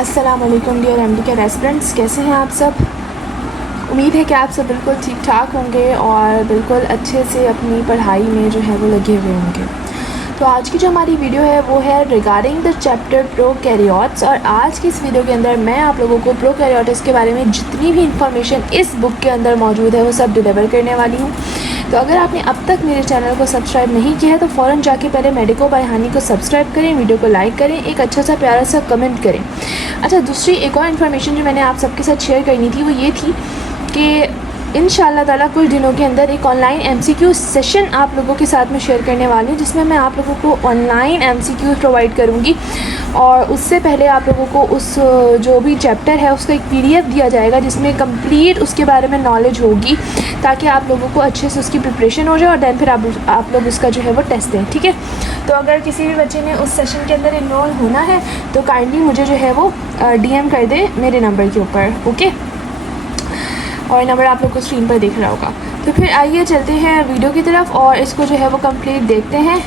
अस्सलाम वालेकुम dear MD के रेस्टोरेंट्स, कैसे हैं आप सब। उम्मीद है कि आप सब बिल्कुल ठीक ठाक होंगे और बिल्कुल अच्छे से अपनी पढ़ाई में जो है वो लगे हुए होंगे। तो आज की जो हमारी वीडियो है वो है रिगार्डिंग द चैप्टर प्रोकैरियोट्स। और आज की इस वीडियो के अंदर मैं आप लोगों को प्रोकैरियोट्स के बारे में जितनी भी इंफॉर्मेशन इस बुक के अंदर मौजूद है वो सब डिलीवर करने वाली हूँ। तो अगर आपने अब तक मेरे चैनल को सब्सक्राइब नहीं किया है तो फ़ौरन जाके पहले मेडिको बाय हानी को सब्सक्राइब करें, वीडियो को लाइक करें, एक अच्छा सा प्यारा सा कमेंट करें। अच्छा, दूसरी एक और इन्फॉर्मेशन जो मैंने आप सबके साथ शेयर करनी थी वो ये थी कि इंशाअल्लाह ताला कुछ दिनों के अंदर एक ऑनलाइन एमसीक्यू सेशन आप लोगों के साथ में शेयर करने वाली हूँ, जिसमें मैं आप लोगों को ऑनलाइन एमसीक्यू प्रोवाइड करूँगी। और उससे पहले आप लोगों को उस जो भी चैप्टर है उसका एक पीडीएफ दिया जाएगा जिसमें कंप्लीट उसके बारे में नॉलेज होगी, ताकि आप लोगों को अच्छे से उसकी प्रिपरेशन हो जाए और दैन फिर आप लोग उसका जो है वो टेस्ट दें। ठीक है, तो अगर किसी भी बच्चे ने उस सेशन के अंदर इनरोल होना है तो काइंडली मुझे जो है वो डीएम कर दे मेरे नंबर के ऊपर। ओके, और नंबर आप लोग को स्क्रीन पर दिख रहा होगा। तो फिर आइए चलते हैं वीडियो की तरफ और इसको जो है वो कंप्लीट देखते हैं।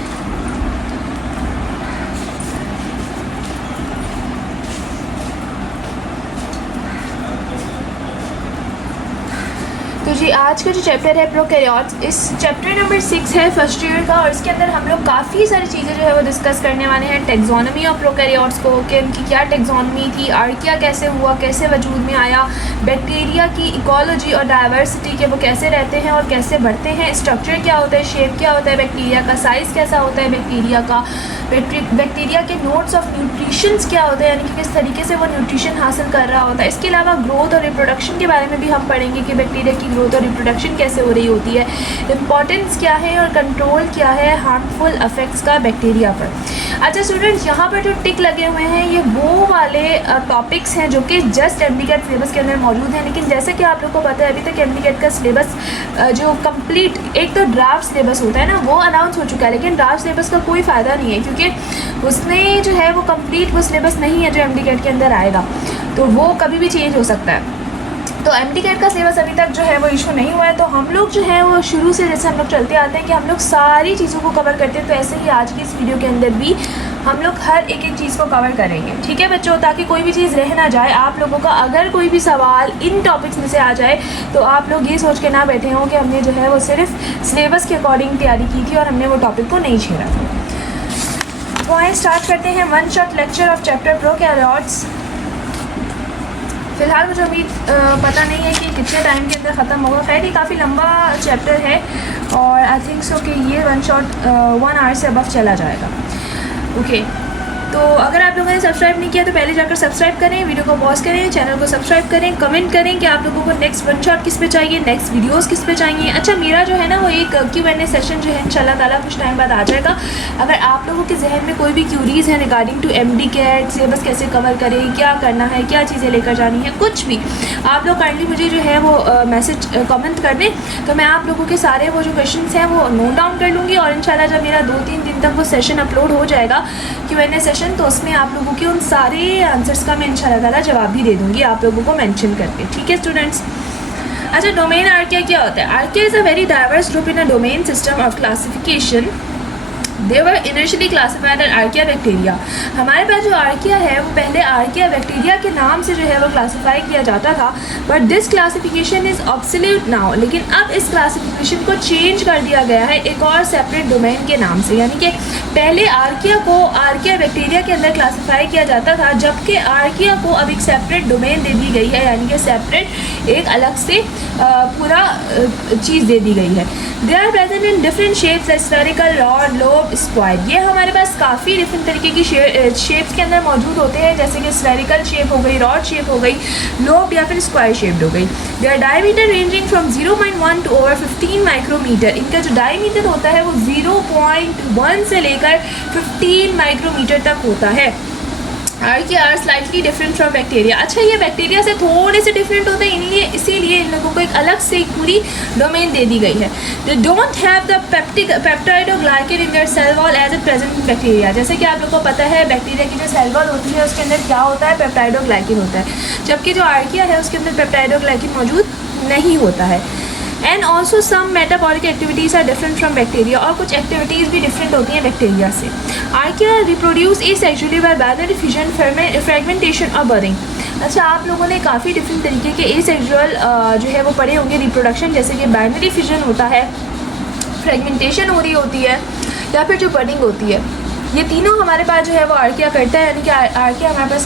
तो जी, आज का जो चैप्टर है प्रोकैरियोट्स, इस चैप्टर नंबर 6 है फर्स्ट ईयर का, और इसके अंदर हम लोग काफ़ी सारी चीज़ें जो है वो डिस्कस करने वाले हैं। टेक्सोनॉमी ऑफ प्रोकैरियोट्स को, कि उनकी क्या टेक्सोनॉमी थी, आर्किया कैसे हुआ, कैसे वजूद में आया, बैक्टीरिया की इकोलॉजी और डाइवर्सिटी के वो कैसे रहते हैं और कैसे बढ़ते हैं, स्ट्रक्चर क्या होता है, शेप क्या होता है बैक्टीरिया का, साइज़ कैसा होता है बैक्टीरिया का, बैक्टीरिया के नोड्स ऑफ न्यूट्रिशंस क्या होते हैं, यानी कि किस तरीके से वो न्यूट्रिशन हासिल कर रहा होता है। इसके अलावा ग्रोथ और रिप्रोडक्शन के बारे में भी हम पढ़ेंगे कि बैक्टीरिया की ग्रोथ और रिप्रोडक्शन कैसे हो रही होती है, इंपॉर्टेंस क्या है और कंट्रोल क्या है हार्मफुल इफेक्ट्स का बैक्टीरिया पर। अच्छा स्टूडेंट्स, यहाँ पर जो टिक लगे हुए हैं ये वो वाले टॉपिक्स हैं जो कि जस्ट एमडीकैट सिलेबस के अंदर मौजूद हैं, लेकिन जैसे कि आप लोग को पता है अभी तक एमडीकैट का सिलेबस जो कंप्लीट एक तो ड्राफ्ट सिलेबस होता है ना वो अनाउंस हो चुका है, लेकिन ड्राफ्ट सिलेबस का कोई फ़ायदा नहीं है क्योंकि उसमें जो है वो कंप्लीट वो सिलेबस नहीं है जो एमडीकैट के अंदर आएगा, तो वो कभी भी चेंज हो सकता है। तो एमडीकैट का सिलेबस अभी तक जो है वो इशू नहीं हुआ है, तो हम लोग जो है वो शुरू से जैसे हम लोग चलते आते हैं कि हम लोग सारी चीज़ों को कवर करते हैं, तो ऐसे ही आज की इस वीडियो के अंदर भी हम लोग हर एक एक चीज़ को कवर करेंगे। ठीक है बच्चों, ताकि कोई भी चीज़ रह ना जाए। आप लोगों का अगर कोई भी सवाल इन टॉपिक्स में से आ जाए तो आप लोग ये सोच के ना बैठे हों कि हमने जो है वो सिर्फ सिलेबस के अकॉर्डिंग तैयारी की थी और हमने वो टॉपिक को नहीं छेड़ा था। तो आइए स्टार्ट करते हैं one shot lecture of chapter prokaryotes. फ़िलहाल मुझे उम्मीद पता नहीं है कि कितने टाइम के अंदर ख़त्म होगा। खैर ये काफ़ी लंबा चैप्टर है और आई थिंक सो कि ये वन शॉट 1 आवर से अबव चला जाएगा। ओके, तो अगर आप लोगों ने सब्सक्राइब नहीं किया तो पहले जाकर सब्सक्राइब करें, वीडियो को पॉज करें, चैनल को सब्सक्राइब करें, कमेंट करें कि आप लोगों को नेक्स्ट वन शॉट किस पे चाहिए, नेक्स्ट वीडियोस किस पे चाहिए। अच्छा, मेरा जो है ना वो एक Q&A सेशन जो है इंशाल्लाह ताला कुछ टाइम बाद आ जाएगा। अगर आप लोगों के जहन में कोई भी क्यूरीज़ हैं रिगार्डिंग टू एमडीकैट सिलेबस कैसे कवर करें, क्या करना है, क्या चीज़ें लेकर जानी है, कुछ भी आप लोग काइंडली मुझे जो है वो मैसेज कमेंट कर दें, तो मैं आप लोगों के सारे वो जो क्वेश्चन हैं वो नोट डाउन कर लूँगी। और इंशाल्लाह जब मेरा 2-3 दिन तक वो सेशन अपलोड हो जाएगा Q&A सेशन, तो उसमें आप लोगों के उन सारे आंसर्स का मैं इंशाल्लाह ताला जवाब भी दे दूँगी आप लोगों को मेंशन करके। ठीक है स्टूडेंट्स। अच्छा, डोमेन आर्किया क्या होता है? Archaea is a very diverse group in a domain system of classification. They were initially classified as archaea bacteria. हमारे पास जो आर्किया है वो पहले आर्किया बैक्टीरिया के नाम से जो है वो क्लासीफाई किया जाता था, but this classification is absolute now. लेकिन अब इस क्लासिफिकेशन को चेंज कर दिया गया है एक और सेपरेट डोमेन के नाम से, यानी कि पहले आर्किया को आर्किया बैक्टीरिया के अंदर क्लासीफाई किया जाता था, जबकि आर्किया को अब एक सेपरेट डोमेन दे दी गई है, यानी कि सेपरेट एक अलग से पूरा चीज़ दे दी गई है। They are present in different shapes, spherical, rod, lobe, square. ये हमारे पास काफ़ी डिफरेंट तरीके की शेप्स के अंदर मौजूद होते हैं, जैसे कि स्फेरिकल शेप हो गई, रॉड शेप हो गई, लोब या फिर स्क्वायर शेप्ड हो गई। Their diameter ranging from 0.1 to over 15 micrometer. इनका जो डायमीटर होता है वो 0.1 से लेकर 15 माइक्रोमीटर तक होता है। Archaea are slightly different from bacteria. अच्छा, ये बैक्टीरिया से थोड़े से डिफरेंट होते हैं, इसीलिए इन लोगों को एक अलग से एक पूरी डोमेन दे दी गई है। They don't have the peptidoglycan in their cell wall as a present bacteria. जैसे कि आप लोगों को पता है बैक्टीरिया की जो सेल वॉल होती है उसके अंदर क्या होता है, पेप्टाइडोग्लाइकेन होता है, जबकि जो आर्किया है उसके अंदर पेप्टाइडोग्लाइकेन मौजूद नहीं होता है। And also some metabolic activities are different from bacteria, और कुछ एक्टिविटीज़ भी डिफरेंट होती हैं बैक्टीरिया से। Archaea reproduce asexually by binary fission, fragmentation और बर्डिंग। अच्छा, आप लोगों ने काफ़ी डिफरेंट तरीके के एसेक्सुअल जो है वो पढ़े होंगे रिप्रोडक्शन, जैसे कि बाइनरी फिजन होता है, फ्रेगमेंटेशन हो रही होती है, या फिर जो बर्डिंग होती है। ये तीनों हमारे पास जो है वो आर्किया करता है, यानी कि आर्किया हमारे पास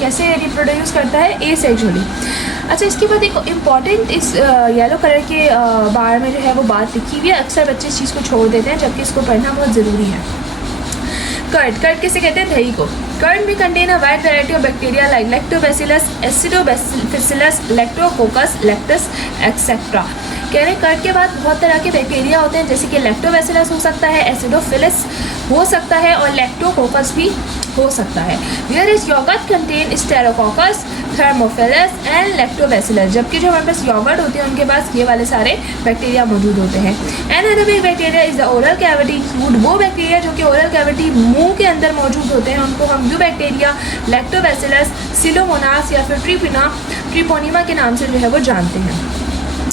कैसे रिप्रोड्यूस करता है, एसेक्सुअली। अच्छा, इसके बाद एक इम्पॉर्टेंट इस येलो कलर के बार में जो है वो बात लिखी हुई है, अक्सर बच्चे इस चीज़ को छोड़ देते हैं, जबकि इसको पढ़ना बहुत ज़रूरी है। कर्ड किसे कहते हैं, दही को। कर्ड में contain a wide variety of bacteria like lactobacillus, acidobacillus, lactococcus, lactis etcetera. कह रहे कर्ड के बाद बहुत तरह के बैक्टीरिया होते हैं, जैसे कि लैक्टोबैसिलस हो सकता है, एसिडोफिलस हो सकता है, और लैक्टोकोकस भी हो सकता है। Where is yogurt contain streptococcus, thermophilus and lactobacillus, जबकि जो हमारे पास योगर्ट होते हैं उनके पास ये वाले सारे बैक्टीरिया मौजूद होते हैं। Anaerobic bacteria is the oral cavity food, वो बैक्टीरिया जो कि ओरल कैविटी मुंह के अंदर मौजूद होते हैं उनको हम यू बैक्टीरिया, लैक्टोबैसिलस, सिलोमोनास या फिर ट्रिपोनिमा के नाम से जो है वो जानते हैं।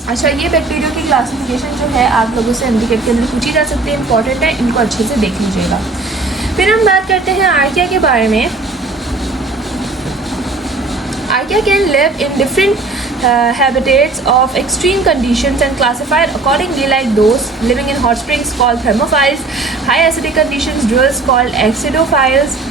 अच्छा, ये बैक्टीरिया की क्लासिफिकेशन जो है आप लोगों से एमडीकेट के अंदर पूछी जा सकती है, इंपॉर्टेंट है, इनको अच्छे से देख लीजिएगा। फिर हम बात करते हैं आर्किया के बारे में। Archaea can live in different habitats of extreme conditions and classified accordingly, like those living in hot springs called thermophiles, high acidic conditions dwellers called acidophiles,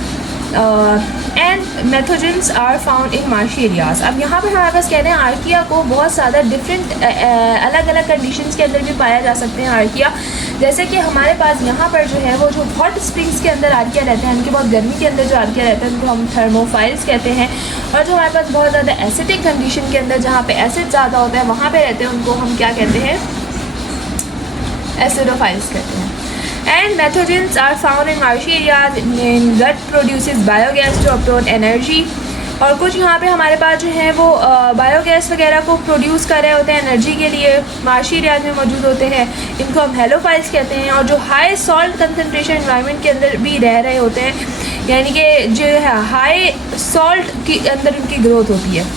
and methanogens are found in marshy areas. अब यहाँ पर हमारे पास कह रहे हैं archaea को बहुत ज़्यादा डिफरेंट अलग अलग कंडीशंस के अंदर भी पाया जा सकते हैं आर्किया। जैसे कि हमारे पास यहाँ पर जो है वो जो हॉट स्प्रिंग्स के अंदर आर्किया रहते हैं, उनके बहुत गर्मी के अंदर जो आर्किया रहते हैं उनको हम थर्मोफाइल्स कहते हैं, और जो हमारे पास बहुत ज़्यादा एसिडिक कंडीशन के अंदर जहाँ पे एसिड ज़्यादा होता है वहाँ पे रहते हैं उनको हम क्या कहते हैं, एसिडोफाइल्स कहते हैं। And methogens are found in marshy areas in that produces biogas to obtain energy, और कुछ यहाँ पे हमारे पास जो है वो बायोगैस वगैरह को प्रोड्यूस कर रहे होते हैं एनर्जी के लिए, मार्शी एरियाज में मौजूद होते हैं, इनको हम हेलोफाइल्स कहते हैं। और जो हाई सॉल्ट कंसनट्रेशन एनवायरनमेंट के अंदर भी रह रहे होते हैं, यानी कि जो है हाई सॉल्ट के अंदर उनकी ग्रोथ होती है।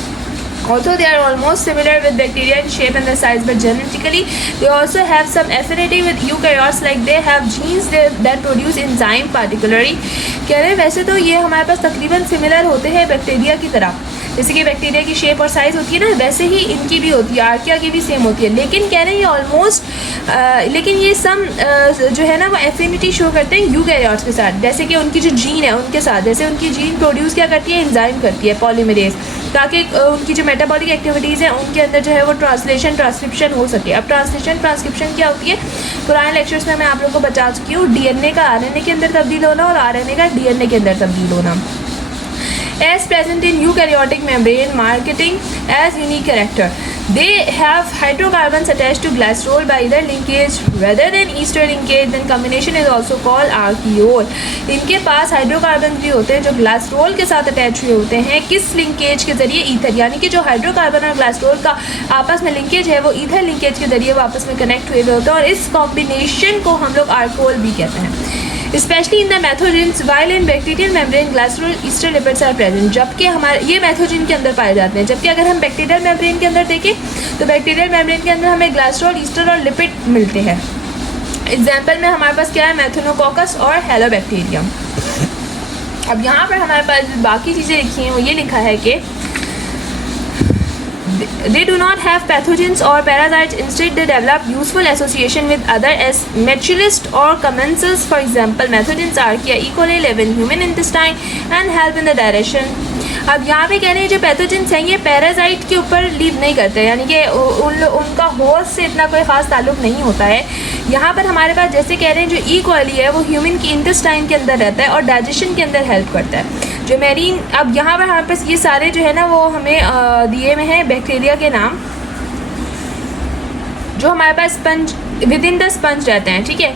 Although they are almost similar with bacteria in shape and the size, but genetically they also have some affinity with eukaryotes, like they have genes that produce enzyme particularly। कह रहे हैं वैसे तो ये हमारे पास तकरीबन सिमिलर होते हैं बैक्टीरिया की तरह, जैसे कि बैक्टीरिया की शेप और साइज़ होती है ना, वैसे ही इनकी भी होती है, आर्किया की भी सेम होती है। लेकिन कह रहे हैं ये ऑलमोस्ट लेकिन ये सम जो है ना वो एफिनिटी शो करते हैं यूकैरियोट्स के साथ, जैसे कि उनकी जो जीन है उनके साथ, जैसे उनकी जीन प्रोड्यूस क्या करती है, एंजाइम करती है, पॉलीमरेज, ताकि उनकी जो मेटाबॉलिक एक्टिविटीज़ हैं उनके अंदर जो है वो ट्रांसक्रिप्शन हो सके। अब ट्रांसक्रिप्शन क्या होती है, पुराने लेक्चर्स में मैं आप लोगों को बता चुकी हूँ, डीएनए का आरएनए के अंदर तब्दील होना और आरएनए का डीएनए के अंदर तब्दील होना। As present in eukaryotic membrane marketing as unique character, they have hydrocarbons attached to glycerol by either linkage rather than ester linkage, then combination is also called archeole। इनके पास हाइड्रोकार्बन भी होते हैं जो ग्लाइसरोल के साथ अटैच हुए होते हैं, किस लिंकेज के जरिए, ईथर, यानी कि जो हाइड्रोकार्बन और ग्लाइसरोल का आपस में लिंकेज है वो ईथर लिंकेज के जरिए वो आपस में कनेक्ट हुए होते हैं, और इस कॉम्बिनेशन को हम लोग आर्कोल भी कहते हैं। Specially in the methanogens, while in bacterial membrane glycerol ester lipids are present, जबकि हमारे ये मैथोजेन के अंदर पाए जाते हैं। जबकि अगर हम बैक्टीरियल मेम्ब्रेन के अंदर देखें तो बैक्टीरियल मेम्ब्रेन के अंदर हमें ग्लाइसरोल, ईस्टर और लिपिड मिलते हैं। एग्जाम्पल में हमारे पास क्या है, मैथोनोकोकस और हेलोबैक्टीरियम। अब यहाँ पर हमारे पास बाकी चीज़ें लिखी हैं, वो ये लिखा है कि they do not have pathogens or parasites, instead they develop useful association with other as naturalist or commensals। For example, pathogens archaea E. coli live in human intestine and help in the digestion। अब यहाँ पे कह रहे हैं जो pathogens हैं ये parasite के ऊपर लीव नहीं करते, यानी कि उनका होस्ट से इतना कोई ख़ास ताल्लुक नहीं होता है। यहाँ पर हमारे पास जैसे कह रहे हैं जो ई कोली है वो ह्यूमन की इंटेस्टाइन के अंदर रहता है और डाइजेशन के अंदर हेल्प करता है। जो मेरीन, अब यहाँ पर हमारे पास ये सारे जो है ना वो हमें दिए हुए हैं बैक्टीरिया के नाम, जो हमारे पास sponge within the sponge रहते हैं, ठीक है,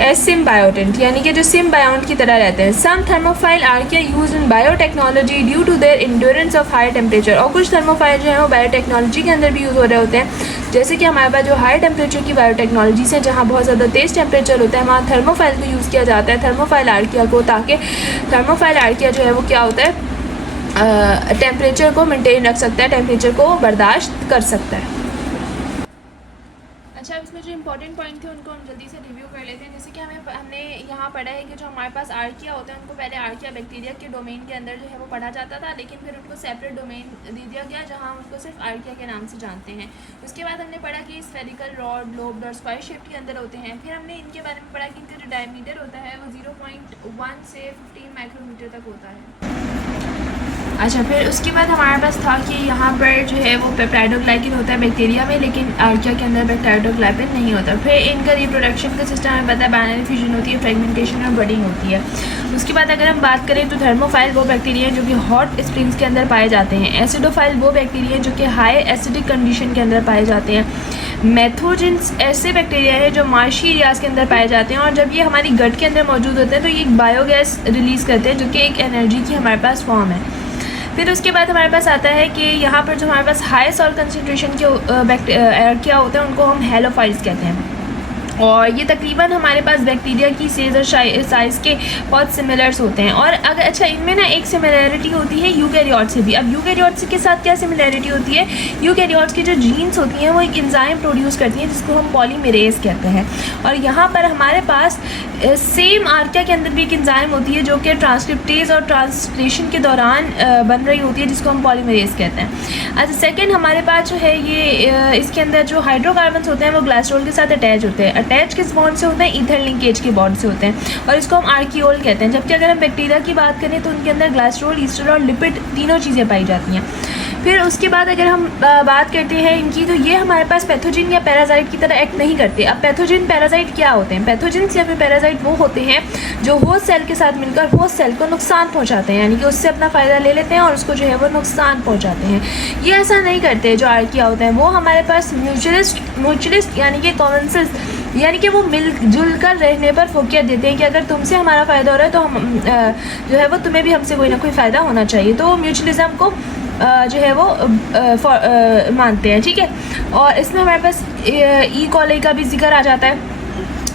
एज सिम्बायोटेंट, यानी कि जो सिम्बायोंट की तरह रहते हैं। Some thermophile archaea use in biotechnology due to their endurance of high temperature, और कुछ थर्मोफाइल जो है वो बायोटेक्नोलॉजी के अंदर भी यूज़ हो रहे होते हैं। जैसे कि हमारे पास जो हाई टेम्परेचर की बायोटेक्नोलॉजीज हैं, जहाँ बहुत ज़्यादा तेज़ टेम्परेचर होता है, वहाँ थर्मोफाइल को यूज़ किया जाता है, थर्मोफाइल आर्किया को, ताकि थर्मोफाइल आर्किया जो है वो क्या होता है, टेम्परेचर को मेंटेन रख सकता है, टेम्परेचर को बर्दाश्त कर सकता है। अब इसमें जो इंपॉर्टेंट पॉइंट थे उनको हम जल्दी से रिव्यू कर लेते हैं। जैसे कि हमने यहाँ पढ़ा है कि जो हमारे पास आर्किया होते हैं उनको पहले आर्किया बैक्टीरिया के डोमेन के अंदर जो है वो पढ़ा जाता था, लेकिन फिर उनको सेपरेट डोमेन दे दिया गया जहाँ हम उसको सिर्फ आर्किया के नाम से जानते हैं। उसके बाद हमने पढ़ा कि स्फेरिकल, रॉड, ग्लोब और स्क्वायर शेप के अंदर होते हैं। फिर हमने इनके बारे में पढ़ा कि इनका जो डायमीटर होता है वो 0.1 से 15 माइक्रोमीटर तक होता है। अच्छा, फिर उसके बाद हमारे पास था कि यहाँ पर जो है वो पेप्टाइडोग्लाइकिन होता है बैक्टीरिया में, लेकिन आर्किया के अंदर पेप्टाइडोग्लाइकिन नहीं होता। फिर इनका रिप्रोडक्शन का सिस्टम हमें पता है, बाइनरी फ्यूजन होती है, फ्रेगमेंटेशन और बडिंग होती है। उसके बाद अगर हम बात करें तो थर्मोफाइल वो बैक्टीरिया हैं जो कि हॉट स्प्रिंग्स के अंदर पाए जाते हैं। एसिडोफाइल वो बैक्टीरिया हैं जो कि हाई एसिडिक कंडीशन के अंदर पाए जाते हैं। मेथोजेंस ऐसे बैक्टीरिया है जो मार्शी एरियाज़ के अंदर पाए जाते हैं, और जब ये हमारी गट के अंदर मौजूद होते हैं तो ये एक बायोगैस रिलीज़ करते हैं जो कि एक एनर्जी की हमारे पास फॉर्म है। फिर उसके बाद हमारे पास आता है कि यहाँ पर जो हमारे पास हाई सॉल्ट कंसनट्रेशन के आर्किया होते हैं उनको हम हेलोफाइल्स कहते हैं, और ये तकरीबन हमारे पास बैक्टीरिया की सेज और साइज़ के बहुत सिमिलर्स होते हैं। और अगर अच्छा, इनमें ना एक सिमिलरिटी होती है यूकैरियोट से भी। अब यूकैरियोट्स के साथ क्या सिमिलरिटी होती है, यूकैरियोट्स की जो जीन्स होती हैं वो एक एंजाइम प्रोड्यूस करती हैं जिसको हम पॉलीमरेज कहते हैं, और यहाँ पर हमारे पास सेम आर्किया के अंदर भी एक एंजाइम होती है जो कि ट्रांसक्रिप्टेज और ट्रांसलेशन के दौरान बन रही होती है जिसको हम पॉलीमरेज कहते हैं। अच्छा, सेकेंड हमारे पास जो है ये इसके अंदर जो हाइड्रोकार्बन्स होते हैं वो ग्लाइसरॉल के साथ अटैच होते हैं। अटैच किस बॉन्ड से होते हैं, ईथर लिंकेज के बॉन्ड से होते हैं, और इसको हम आर्कियोल कहते हैं। जबकि अगर हम बैक्टीरिया की बात करें तो उनके अंदर ग्लाइसरॉल, ईस्टर और लिपिड तीनों चीज़ें पाई जाती हैं। फिर उसके बाद अगर हम बात करते हैं इनकी, तो ये हमारे पास पैथोजिन या पैरासाइट की तरह एक्ट नहीं करते। अब पैथोजिन पैरासाइट क्या होते हैं, पैथोजिन या फिर पैरासाइट वो होते हैं जो होस्ट सेल के साथ मिलकर होस्ट सेल को नुकसान पहुंचाते हैं, यानी कि उससे अपना फ़ायदा ले लेते हैं और उसको जो है वो नुकसान पहुंचाते हैं। ये ऐसा नहीं करते। जो आर्किया होते हैं वो हमारे पास म्यूचुअलिस्ट यानी कि कॉमन्सेंस, यानी कि वो मिलजुल कर रहने पर फोकियत देते हैं कि अगर तुमसे हमारा फ़ायदा हो रहा है तो हम जो है वो तुम्हें भी हमसे कोई ना कोई फ़ायदा होना चाहिए। तो म्यूचुअलिज्म को जो है वो मानते हैं, ठीक है। और इसमें हमारे पास ई कॉली का भी जिक्र आ जाता है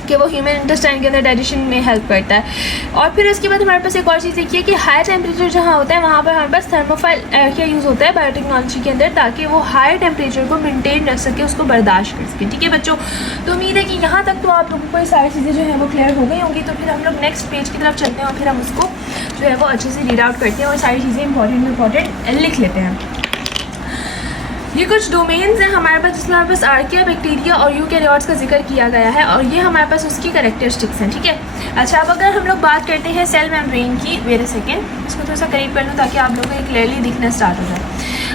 कि वो ह्यूमन इंटेस्टाइन के अंदर डाइजेशन में हेल्प करता है। और फिर उसके बाद हमारे पास एक और चीज़ देखिए कि हाई टेम्परेचर जहाँ होता है वहाँ पर हमारे पास थर्मोफाइल आर्किया यूज़ होता है बायोटेक्नोलॉजी के अंदर, ताकि वो हाई टेम्परेचर को मेंटेन रख सके, उसको बर्दाश्त कर सके, ठीक है बच्चों। तो उम्मीद है कि यहाँ तक तो आप लोगों को ये सारी चीज़ें जो है वो क्लियर हो गई होंगी। तो फिर हम लोग नेक्स्ट पेज की तरफ चलते हैं और फिर हम उसको जो है वो अच्छे से रीड आउट करते हैं और सारी चीज़ें इंपॉर्टेंट लिख लेते हैं। ये कुछ डोमेन्स हैं हमारे पास जिसमें हमारे पास आर्किया, बैक्टीरिया और यूकैरियोट्स का जिक्र किया गया है, और ये हमारे पास उसकी कैरेक्टरिस्टिक्स हैं, ठीक है। अच्छा, अब अगर हम लोग बात करते हैं सेल मेम्ब्रेन की, वेट अ सेकेंड, इसको थोड़ा सा करीब कर लूँ ताकि आप लोगों को क्लियरली दिखना स्टार्ट हो जाए।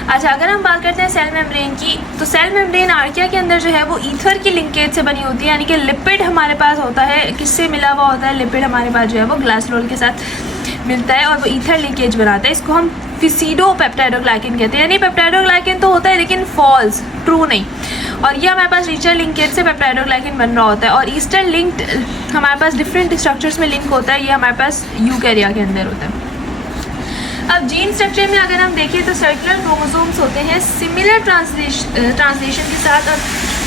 अच्छा, अगर हम बात करते हैं सेल मेम्ब्रेन की, तो सेल मेम्ब्रेन आर्किया के अंदर जो है वो ईथर की लिंकेज से बनी होती है, यानी कि लिपिड हमारे पास होता है। किससे मिला हुआ होता है लिपिड, हमारे पास जो है वो ग्लाइसरॉल के साथ मिलता है और वो ईथर लिंकेज बनाता है। इसको हम फिसिडोपेप्टाइडोग्लाइकिन कहते हैं, यानी पेप्टाइडोग्लाइकिन तो होता है लेकिन फॉल्स, ट्रू नहीं। और ये हमारे पास रीचर लिंकेज से पेप्टाइडोग्लाइकिन बन रहा होता है, और ईस्टर लिंक्ड हमारे पास डिफरेंट स्ट्रक्चर्स में लिंक होता है, ये हमारे पास यूकैरिया के अंदर होता है। अब जीन स्ट्रक्चर में अगर हम देखें तो सर्कुलर क्रोमोसोम्स होते हैं सिमिलर ट्रांसलेशन के साथ, और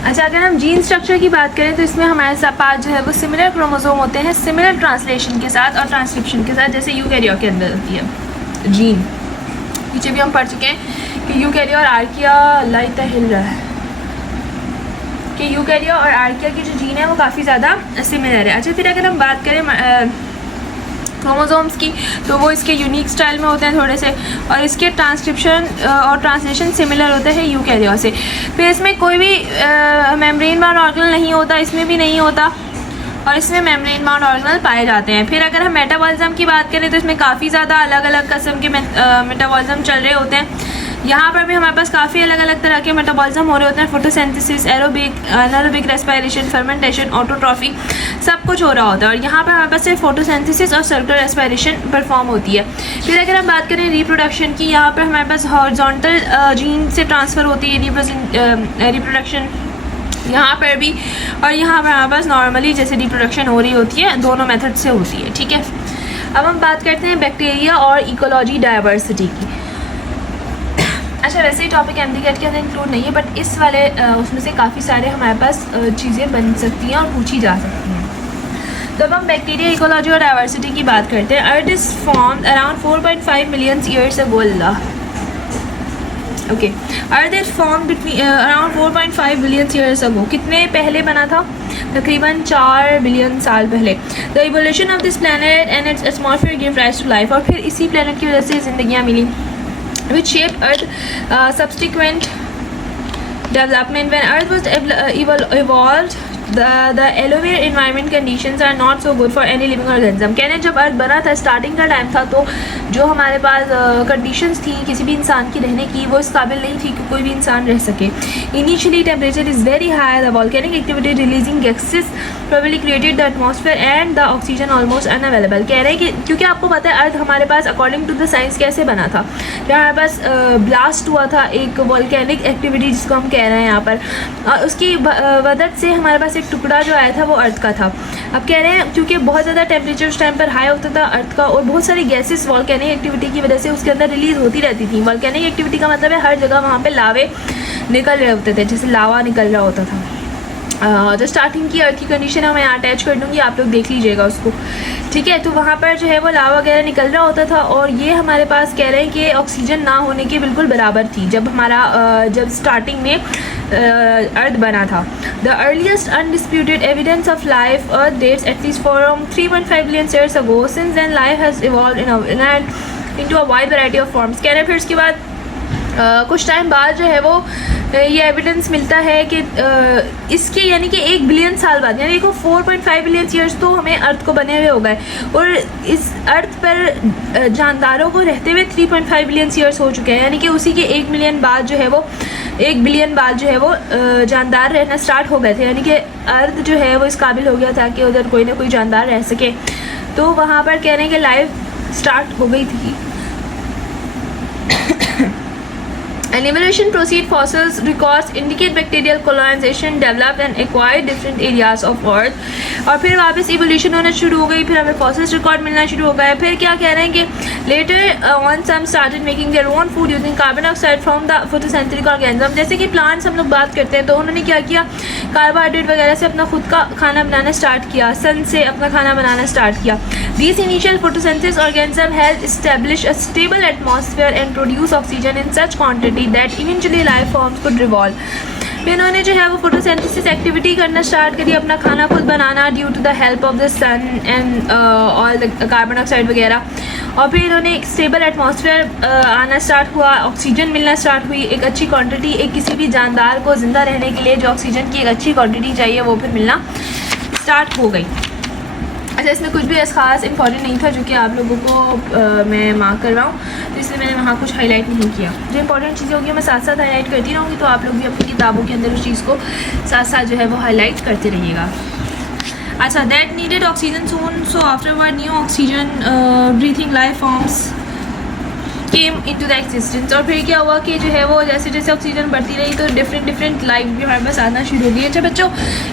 अच्छा, अगर हम जीन स्ट्रक्चर की बात करें तो इसमें हमारे पास जो है वो सिमिलर क्रोमोसोम होते हैं सिमिलर ट्रांसलेशन के साथ और ट्रांसक्रिप्शन के साथ, जैसे यूकैरिया के अंदर होती है जीन। पीछे भी हम पढ़ चुके हैं कि यूकैरिया और आर्किया, लाइट हिल रहा है, कि यूकैरिया और आर्किया की जो जीन है वो काफ़ी ज़्यादा सिमिलर है। अच्छा, फिर अगर हम बात करें क्रोमोसोम्स की, तो वो इसके यूनिक स्टाइल में होते हैं थोड़े से, और इसके ट्रांसक्रिप्शन और ट्रांसलेशन सिमिलर होता है यूकैरिया से। फिर इसमें कोई भी मेम्ब्रेन बाउंड ऑर्गेनल नहीं होता, इसमें भी नहीं होता, और इसमें मेम्ब्रेन बाउंड ऑर्गेनल पाए जाते हैं। फिर अगर हम मेटाबॉलिज्म की बात करें तो इसमें काफ़ी ज़्यादा अलग अलग किस्म के मेटाबॉलिज्म चल रहे होते हैं। यहाँ पर भी हमारे पास काफ़ी अलग अलग तरह के मेटाबॉलिज्म हो रहे होते हैं, photosynthesis, aerobic, anaerobic respiration, fermentation, autotrophy, सब कुछ हो रहा होता है। और यहाँ पर हमारे पास सिर्फ फोटोसिंथेसिस और सर्कुलर रेस्पिरेशन परफॉर्म होती है। फिर अगर हम बात करें रिप्रोडक्शन की, यहाँ पर हमारे पास हॉरिजॉन्टल जीन से ट्रांसफ़र होती है रिप्रोडक्शन यहाँ पर भी, और यहाँ पर हमारे पास नॉर्मली जैसे रिप्रोडक्शन हो रही होती है, दोनों मेथड से होती है, ठीक है। अब हम बात करते हैं बैक्टीरिया और इकोलॉजी डाइवर्सिटी की। अच्छा वैसे ही टॉपिक MD-CAT के अंदर इंक्लूड नहीं है, बट इस वाले उसमें से काफ़ी सारे हमारे पास चीज़ें बन सकती हैं और पूछी जा सकती हैं। तो अब हम बैक्टीरिया, इकोलॉजी और डाइवर्सिटी की बात करते हैं। Earth is formed around 4.5 million years ago. Okay, earth is form between around 4.5 billion years ago. कितने पहले बना था? तकरीबन 4 बिलियन साल पहले। The evolution of this planet and its atmosphere give rise to life. और फिर इसी प्लानट की वजह से ज़िंदगियाँ मिली, which shape earth subsequent development. When earth was evolved the elevated environment conditions are not so good for any living organism। कहने जब अर्थ बना था, स्टार्टिंग का टाइम था, तो जो हमारे पास कंडीशंस थी किसी भी इंसान की रहने की, वो इस काबिल नहीं थी कि कोई भी इंसान रह सके। Initially temperature is very high, the volcanic activity releasing gases probably created the atmosphere and the oxygen almost unavailable. कह रहे हैं कि क्योंकि आपको पता है अर्थ हमारे पास अकॉर्डिंग टू द साइंस कैसे बना था, जब हमारे पास ब्लास्ट हुआ था, एक वॉल्केनिक एक्टिविटी जिसको हम कह रहे हैं यहाँ पर, उसकी मदद से हमारे पास एक टुकड़ा जो आया था वो अर्थ का था। अब कह रहे हैं क्योंकि बहुत ज़्यादा टेम्परेचर उस टाइम पर हाई होता था अर्थ का, और बहुत सारी गैसेस वॉल्केनिक एक्टिविटी की वजह से उसके अंदर रिलीज़ होती रहती थी। वॉल्केनिक एक्टिविटी का मतलब है हर जगह वहाँ पे लावे निकल रहे होते थे, जैसे लावा निकल रहा होता था। जो स्टार्टिंग की अर्थ की कंडीशन है मैं यहाँ अटैच कर दूँगी, आप लोग देख लीजिएगा उसको, ठीक है। तो वहाँ पर जो है वो लावा वगैरह निकल रहा होता था, और ये हमारे पास कह रहे हैं कि ऑक्सीजन ना होने के बिल्कुल बराबर थी जब हमारा जब स्टार्टिंग में अर्थ बना था। The earliest undisputed evidence of life earth dates at least from 3.5 billion years ago. Since then life has evolved into a wide variety of forms. कह रहे हैं फिर इसके बाद कुछ टाइम बाद जो है वो ये एविडेंस मिलता है कि इसके यानी कि 1 बिलियन साल बाद, यानी देखो 4.5 बिलियन ईयर्स तो हमें अर्थ को बने हुए हो गए, और इस अर्थ पर जानदारों को रहते हुए 3.5 बिलियन ईयर्स हो चुके हैं। यानी कि उसी के 1 मिलियन बाद जो है वो 1 बिलियन बाद जो है वो जानदार रहना स्टार्ट हो गए थे। यानी कि अर्थ जो है वो इस काबिल हो गया था कि उधर कोई ना कोई जानदार रह सके, तो वहाँ पर कह रहे हैं कि लाइफ स्टार्ट हो गई थी। An evolution proceed fossils records indicate bacterial colonization developed and acquired different areas of earth। और फिर वापस इवोल्यूशन होना शुरू हो गई, फिर हमें फॉसिल्स रिकॉर्ड मिलना शुरू हो गया। फिर क्या कह रहे हैं कि later on some started making their own food using carbon dioxide from the photosynthetic organism. जैसे कि प्लांट्स हम लोग बात करते हैं, तो उन्होंने क्या किया, कार्बोहाइड्रेट वगैरह से अपना खुद का खाना बनाना स्टार्ट किया, सन से अपना खाना बनाना स्टार्ट किया। These initial photosynthesis organism helped establish a stable atmosphere and produce oxygen in such quantity that eventually life forms could revolve। फिर इन्होंने जो है वो फोटोसिंथेसिस एक्टिविटी करना स्टार्ट करी, अपना खाना खुद बनाना due to the help of the sun and all the carbon dioxide वगैरह। और फिर इन्होंने एक स्टेबल एटमॉस्फेयर आना स्टार्ट हुआ, ऑक्सीजन मिलना स्टार्ट हुई, एक अच्छी क्वांटिटी, एक किसी भी जानदार को ज़िंदा रहने के लिए जो ऑक्सीजन की एक अच्छी क्वांटिटी चाहिए वो फिर मिलना स्टार्ट हो गई। अच्छा, इसमें कुछ भी ऐसा खास इंपॉर्टेंट नहीं था जो कि आप लोगों को मैं मार्क कर रहा हूँ, तो इसलिए मैंने वहाँ कुछ हाईलाइट नहीं किया। जो इंपॉर्टेंट चीज़ें होगी मैं साथ साथ हाईलाइट करती रहूँगी, तो आप लोग भी अपनी किताबों के अंदर उस चीज़ को साथ साथ जो है वो हाईलाइट करते रहिएगा। अच्छा, that needed oxygen soon, so afterward new oxygen breathing life forms came into the existence. और फिर क्या हुआ कि जो है वो जैसे जैसे ऑक्सीजन बढ़ती रही तो डिफरेंट लाइफ भी हमारे पास आना शुरू हो गई। अच्छा बच्चों,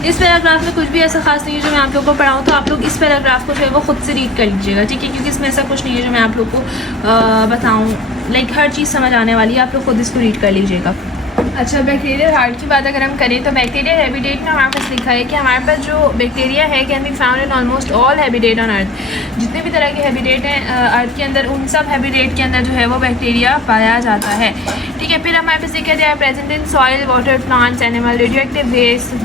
इस पैराग्राफ में कुछ भी ऐसा खास नहीं है जो मैं आप लोगों को पढ़ाऊँ, तो आप लोग इस पैराग्राफ को जो है वो खुद से रीड कर लीजिएगा, ठीक है, क्योंकि इसमें ऐसा कुछ नहीं है जो मैं आप लोग को बताऊँ। लाइक हर चीज़ समझ आने वाली है, आप लोग खुद इसको रीड कर लीजिएगा। अच्छा, बैक्टीरियल हार्ट की बात अगर हम करें तो बैक्टीरियल हैबिटेट में हमारे पास लिखा है कि हमारे पास जो बैक्टीरिया है can be found in almost all habitat on earth. जितने भी तरह के हैबिटेट हैं अर्थ के अंदर, उन सब हैबिटेट के अंदर जो है वो बैक्टीरिया पाया जाता है, ठीक है। फिर हमारे पास लिखा है present in soil, water, plants, animal, radioactive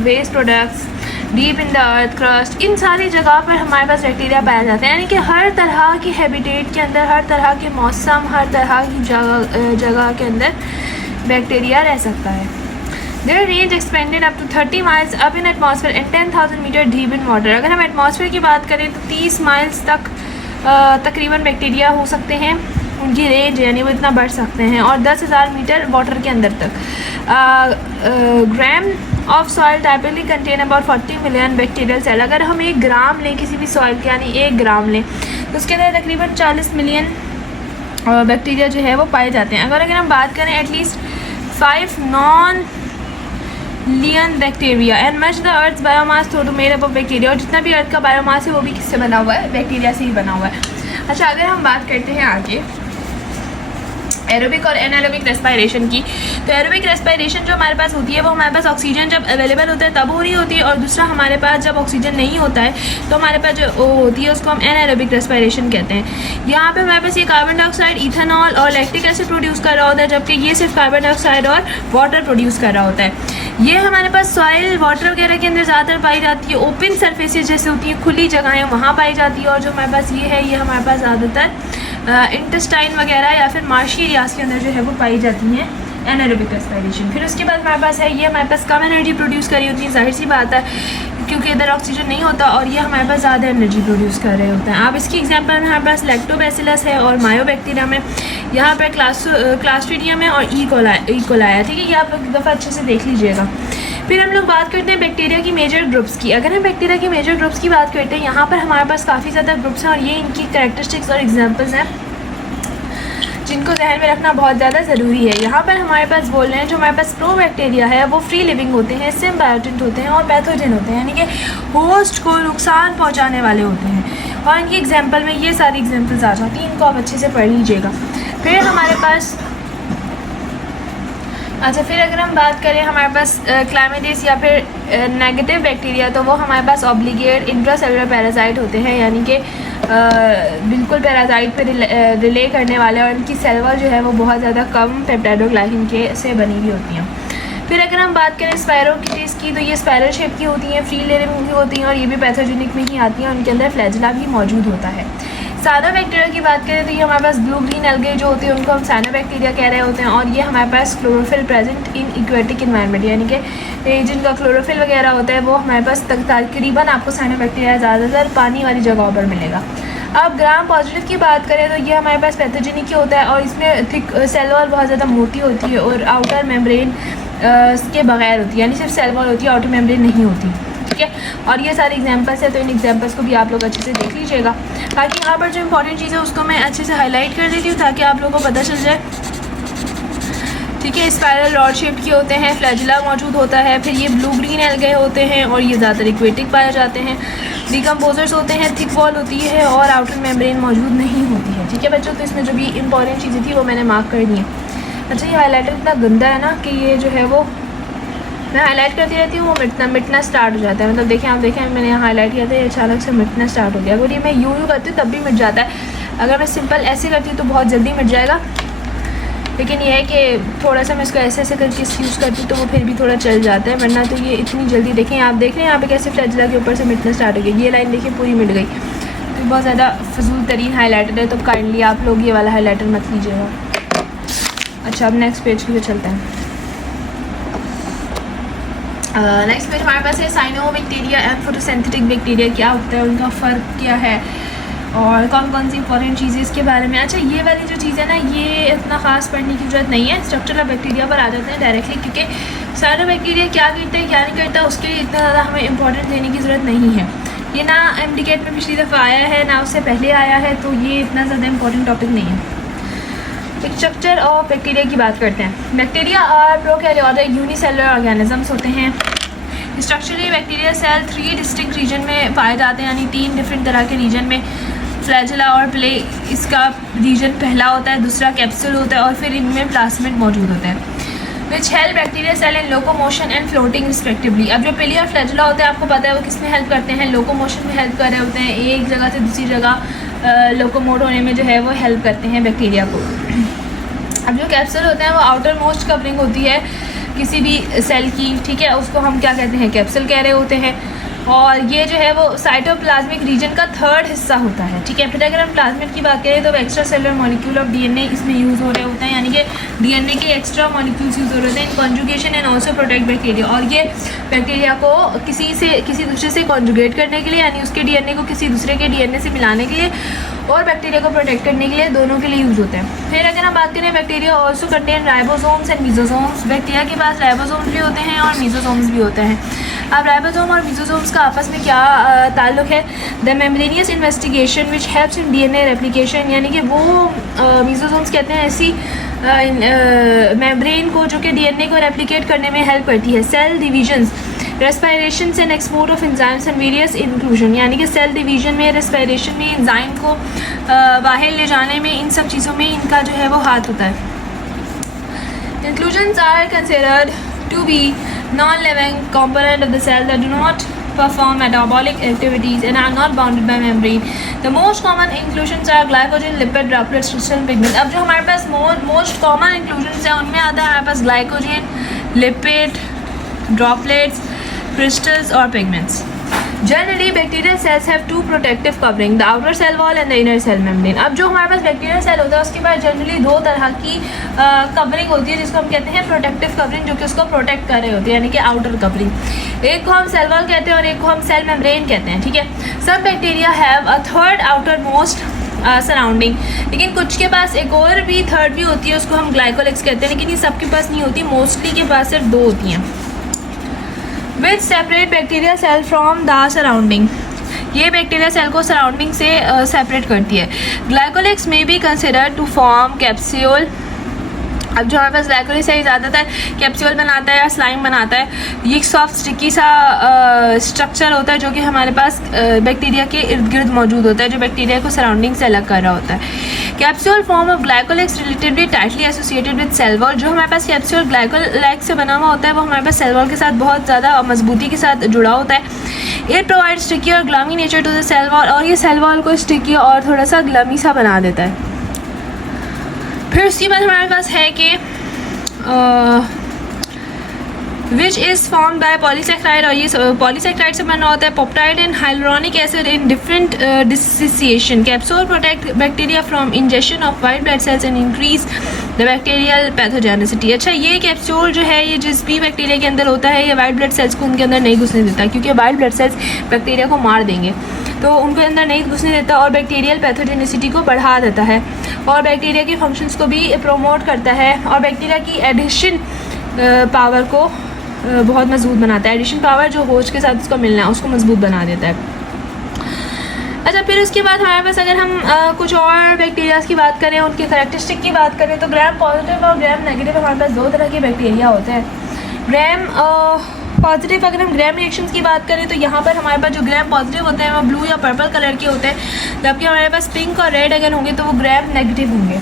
waste products, deep in the earth crust. इन सारी जगह पर हमारे पास बैक्टीरिया पाया जाता है, यानी कि हर तरह के हैबिटेट के अंदर, हर तरह के मौसम, हर तरह की जगह के अंदर बैक्टीरिया रह सकता है। Their range expanded up to 30 miles up in atmosphere and 10,000 meter deep in water. अगर हम एटमॉस्फेयर की बात करें तो 30 माइल्स तक तकरीबन बैक्टीरिया हो सकते हैं, उनकी रेंज यानी वो इतना बढ़ सकते हैं, और 10,000 मीटर वाटर के अंदर तक। Gram of soil typically contain about 40 million bacterial cell. अगर हम 1 ग्राम लें किसी भी सॉइल के, यानी 1 ग्राम लें, तो उसके अंदर तकरीबन 40 मिलियन बैक्टीरिया जो है वो पाए जाते हैं। अगर हम बात करें at least 5 nonillion bacteria and much the earth biomass through made up of bacteria. और जितना भी अर्थ का बायोमास है वो भी किससे बना हुआ है, बैक्टीरिया से ही बना हुआ है। अच्छा, अगर हम बात करते हैं आगे एरोबिक और एनारोबिक रेस्पिरेशन की। तो एरोबिक रेस्पिरेशन जो हमारे पास होती है वो हमारे पास ऑक्सीजन जब अवेलेबल होता है तब हो रही होती है, और दूसरा हमारे पास जब ऑक्सीजन नहीं होता है तो हमारे पास जो वो होती है उसको हम एनारोबिक रेस्पिरेशन कहते हैं। यहाँ पे हमारे पास ये कार्बन डाइऑक्साइड, इथेनॉल और लैक्टिक एसिड प्रोड्यूस कर रहा होता है, जबकि ये सिर्फ कार्बन डाइऑक्साइड और वाटर प्रोड्यूस कर रहा होता है। ये हमारे पास सॉइल, वाटर वगैरह के अंदर ज़्यादातर पाई जाती है। ओपन सर्फेसेज जैसे होती हैं, खुली जगहें, वहाँ पाई जाती है। और जो हमारे पास ये है, ये हमारे पास ज़्यादातर इंटेस्टाइन वगैरह या फिर मार्शी एरियाज के अंदर जो है वो पाई जाती हैं एनारोबिक रेस्पिरेशन। फिर उसके बाद हमारे पास है, ये हमारे पास कम एनर्जी प्रोड्यूस करी होती है, जाहिर सी बात है क्योंकि इधर ऑक्सीजन नहीं होता, और ये हमारे पास ज़्यादा एनर्जी प्रोड्यूस कर रहे होते हैं। आप इसकी एग्जांपल में हमारे पास लैक्टोबैसिलस है और मायोबैक्टीरिया में, यहाँ पर क्लास्ट्रीडियम है और ई कोलाई है। ठीक है, ये आप लोग एक दफ़ा अच्छे से देख लीजिएगा। फिर हम लोग बात करते हैं बैक्टीरिया की मेजर ग्रुप्स की। अगर हम बैक्टीरिया की मेजर ग्रुप्स की बात करते हैं, यहाँ पर हमारे पास काफ़ी ज़्यादा ग्रुप्स हैं और ये इनकी कैरेक्टरिस्टिक्स और एग्जांपल्स हैं जिनको जहन में रखना बहुत ज़्यादा ज़रूरी है। यहाँ पर हमारे पास बोल रहे हैं जो हमारे पास प्रोबैक्टीरिया है वो फ्री लिविंग होते हैं, सिम्बायोटेंट होते हैं और पैथोजन होते हैं, यानी कि होस्ट को नुकसान पहुँचाने वाले होते हैं। और इनकी एग्जांपल में ये सारी एग्जांपल्स आ जाती हैं, इनको आप अच्छे से पढ़ लीजिएगा। फिर हमारे पास फिर अगर हम बात करें हमारे पास क्लाइमेटिस या फिर नेगेटिव बैक्टीरिया, तो वो हमारे पास ऑब्लिगेट इंट्रासेलुलर पैरासाइट होते हैं, यानी कि बिल्कुल पैरासाइट पे रिले करने वाले, और इनकी सेल वॉल जो है वो बहुत ज़्यादा कम पेप्टाइडोग्लाइसिन के से बनी हुई होती हैं। फिर अगर हम बात करें स्पायरोकीटीज़ की, तो ये स्पायरल शेप की होती हैं, फ्री लिविंग की होती हैं और ये भी पैथोजेनिक में ही आती हैं, उनके अंदर फ्लैजिला भी मौजूद होता है। साइनोबैक्टीरिया की बात करें तो ये हमारे पास ब्लू ग्रीन एल्गे जो होते हैं उनको हम साइनोबैक्टीरिया कह रहे होते हैं, और ये हमारे पास chlorophyll present in aquatic environment, यानी कि जिनका क्लोरोफिल वगैरह होता है वो हमारे पास तकरीबन आपको साइनोबैक्टीरिया ज़्यादातर पानी वाली जगहों पर मिलेगा। अब ग्राम पॉजिटिव की बात करें तो ये हमारे पास पैथोजेनिक ही होता है और इसमें थिक सेल वॉल बहुत ज़्यादा मोटी होती है और आउटर मेम्ब्रेन के बगैर होती है, यानी सिर्फ सेल वॉल होती है, आउटर मेम्ब्रेन नहीं होती। ठीक है, और ये सारे एग्जांपल्स है, तो इन एग्जांपल्स को भी आप लोग अच्छे से देख लीजिएगा। बाकी यहाँ पर जो इंपॉर्टेंट चीज़ है उसको मैं अच्छे से हाईलाइट कर देती हूँ ताकि आप लोगों को पता चल जाए। ठीक है, स्पाइरल रॉड शेप्ड के होते हैं, फ्लैजिला मौजूद होता है, फिर ये ब्लू ग्रीन एल्गे होते हैं और ये ज़्यादातर एक्वेटिक पाए जाते हैं, डिकम्पोजर्स होते हैं, थिक वॉल होती है और आउटर मेम्ब्रेन मौजूद नहीं होती है। ठीक है बच्चों, तो इसमें जो भी इंपॉर्टेंट चीज़ें थी वो मैंने मार्क कर दी हैं। अच्छा, ये हाईलाइटर इतना गंदा है ना कि ये जो है वो मैं हाईलाइट करती रहती हूँ, वो मिटना स्टार्ट हो जाता है। मतलब देखें, आप देखें मैंने यहाँ हाईलाइट किया था, ये अचानक से मिटना स्टार्ट हो गया। अगर ये मैं यूँ करती हूँ तब भी मिट जाता है, अगर मैं सिंपल ऐसे करती हूँ तो बहुत जल्दी मिट जाएगा। लेकिन यह है कि थोड़ा सा मैं इसको ऐसे ऐसे करके यूज़ करती हूँ तो वो फिर भी थोड़ा चल जाता है, वरना तो ये इतनी जल्दी देखें, आप देख रहे हैं यहाँ पे कैसे फ्लैजिला के ऊपर से मिटना स्टार्ट हो गया। ये लाइन देखिए पूरी मिट गई, तो बहुत ज़्यादा फजूल तरीन हाईलाइटर है, तो काइंडली आप लोग ये वाला हाईलाइटर मत लीजिएगा। अच्छा, अब नेक्स्ट पेज पे चलते हैं। नेक्स्ट पेज हमारे पास है साइनोबैक्टीरिया एंड फोटोसिंथेटिक बैक्टीरिया, क्या होता है, उनका फ़र्क क्या है और कौन कौन सी इंपॉर्टेंट चीज़ें इसके बारे में। अच्छा, ये वाली जो चीज़ है ना, ये इतना ख़ास पढ़ने की ज़रूरत नहीं है, स्ट्रक्चर ऑफ बैक्टीरिया पर आ जाते हैं डायरेक्टली, क्योंकि साइनोबैक्टीरिया क्या करता है क्या नहीं करता उसके लिए इतना ज़्यादा हमें इंपॉर्टेंस देने की ज़रूरत नहीं है। ये ना एमडीकेट में पिछली दफ़ा आया है ना उससे पहले आया है, तो ये इतना ज़्यादा इंपॉर्टेंट टॉपिक नहीं है। एक स्ट्रक्चर ऑफ बैक्टीरिया की बात करते हैं। बैक्टीरिया और प्रोकैरियोटिक यूनिसेलुलर ऑर्गेनिजम्स होते हैं। Structurally bacteria cell 3 distinct region में पाए जाते हैं, यानी 3 डिफरेंट तरह के रीजन में। फ्लैजिला और प्ले इसका रीजन पहला होता है, दूसरा कैप्सूल होता है और फिर इनमें प्लाज्मिड मौजूद होता है, which help bacteria cell in locomotion and floating respectively. अब जो प्ले और फ्लैजिला होते हैं आपको पता है वो किस में हेल्प करते हैं, लोकोमोशन में हेल्प कर रहे होते हैं, एक जगह से दूसरी जगह लोकोमोट होने में जो है वो हेल्प करते हैं बैक्टीरिया को। अब जो कैप्सूल होते हैं वो आउटर मोस्ट कवरिंग होती है किसी भी सेल की, ठीक है, उसको हम क्या कहते हैं, कैप्सूल कह रहे होते हैं, और ये जो है वो साइटोप्लाज्मिक रीजन का 3rd हिस्सा होता है। ठीक है, फिर अगर हम प्लाज्मिड की बात करें तो extra cellular molecule of DNA इसमें यूज़ हो रहे होते हैं, यानी कि डीएनए के एक्स्ट्रा मॉलिक्यूल्स यूज़ हो रहे होते हैं in conjugation and also protect bacteria, और ये बैक्टीरिया को किसी दूसरे से कॉन्जुगेट करने के लिए, यानी उसके डीएनए को किसी दूसरे के डीएनए से मिलाने के लिए और बैक्टीरिया को प्रोटेक्ट करने के लिए, दोनों के लिए यूज़ होते हैं। फिर अगर हम बात करें bacteria also contain ribosomes and mesosomes, bacteria के पास राइबोसोम्स भी होते हैं और मीजोसोम्स भी होते हैं। अब राइबोसोम और मीजोसोम्स का आपस में क्या ताल्लुक है, the membranosus investigation which helps in DNA replication, यानी कि वो मीजोसोम्स कहते हैं ऐसी मेम्ब्रेन को जो कि डीएनए को रेप्लिकेट करने में हेल्प करती है। Cell divisions, respiration and export of enzymes and various inclusion, यानी कि सेल डिवीजन में, रेस्पिरेशन में, एंजाइम को बाहर ले जाने में, इन सब चीज़ों में इनका जो है वो हाथ होता है। Inclusions are considered to be non-living component of the cell that do not perform metabolic activities and are not bounded by membrane. The most common inclusions are glycogen, lipid, droplets, crystal, pigment. अब जो हमारे पास most common inclusions है उनमें आता है हमारे पास glycogen, lipid, droplets, crystals और pigments. Generally, bacterial cells have two protective covering, the outer cell wall and the inner cell membrane. अब जो हमारे पास बैक्टीरियल सेल होता है उसके बाद जनरली दो तरह की कवरिंग होती है जिसको हम कहते हैं प्रोटेक्टिव कवरिंग, जो कि उसको प्रोटेक्ट कर रहे होती है, यानी कि आउटर कवरिंग। एक को हम सेल वॉल कहते हैं और एक को हम सेल मेम्ब्रेन कहते हैं, ठीक है। सब bacteria have a third outer most surrounding, लेकिन कुछ के पास एक और भी थर्ड भी होती है, उसको हम ग्लाइकोलिक्स कहते हैं, लेकिन ये सबके पास नहीं होती, मोस्टली के पास सिर्फ दो होती हैं। Which separate bacteria cell from the surrounding, ये बैक्टीरिया सेल को सराउंडिंग से सेपरेट करती है। Glycocalyx may be considered to form capsule. अब जो हमारे पास ग्लाइकोलिक्स है ज़्यादातर कैप्सूल बनाता है या स्लाइम बनाता है। ये एक सॉफ्ट स्टिकी सा स्ट्रक्चर होता है जो कि हमारे पास बैक्टीरिया के इर्द गिर्द मौजूद होता है, जो बैक्टीरिया को सराउंडिंग से अलग कर रहा होता है। Capsule form of glycocalyx relatively tightly associated with cell wall. जो हमारे पास कैप्सूल ग्लाइकोलाइक से बना हुआ होता है वो हमारे पास सेल वॉल के साथ बहुत ज़्यादा मजबूती के साथ जुड़ा होता है। इट प्रोवाइड स्टिकी और gummy nature to the cell wall, और ये सेल वॉल को स्टिकी और थोड़ा सा ग्लमी सा बना देता है। फिर उसके बाद हमारे पास है कि which is form by polysaccharide, और ये पॉलीसेक्राइड से बना होता है। Peptide and hyaluronic acid in different dissociation. Capsule protect bacteria from injection of white blood cells and increase the bacterial pathogenicity. अच्छा, ये कैप्सूल जो है ये जिस भी बैक्टीरिया के अंदर होता है ये वाइट ब्लड सेल्स को उनके अंदर नहीं घुसने देता, क्योंकि वाइट ब्लड सेल्स बैक्टीरिया को मार देंगे, तो उनके अंदर नहीं घुसने देता और बैक्टीरियल पैथोजेनिसिटी को बढ़ा देता है और बैक्टीरिया के फंक्शंस को भी प्रमोट करता है और बैक्टीरिया की एडिशन पावर को बहुत मजबूत बनाता है। एडिशन पावर जो होस्ट के साथ उसको मिलना है उसको मजबूत बना देता है। अच्छा, फिर उसके बाद हमारे पास अगर हम कुछ और बैक्टीरियाज की बात करें, उनके करेक्टरिस्टिक की बात करें, तो ग्राम पॉजिटिव और ग्राम नेगेटिव हमारे पास दो तरह के बैक्टीरिया होते हैं। ग्राम पॉजिटिव, अगर हम ग्राम रिएक्शंस की बात करें तो यहाँ पर हमारे पास जो ग्राम पॉजिटिव होते हैं वो ब्लू या पर्पल कलर के होते हैं, जबकि हमारे पास पिंक और रेड अगर होंगे तो वो ग्राम नेगेटिव होंगे।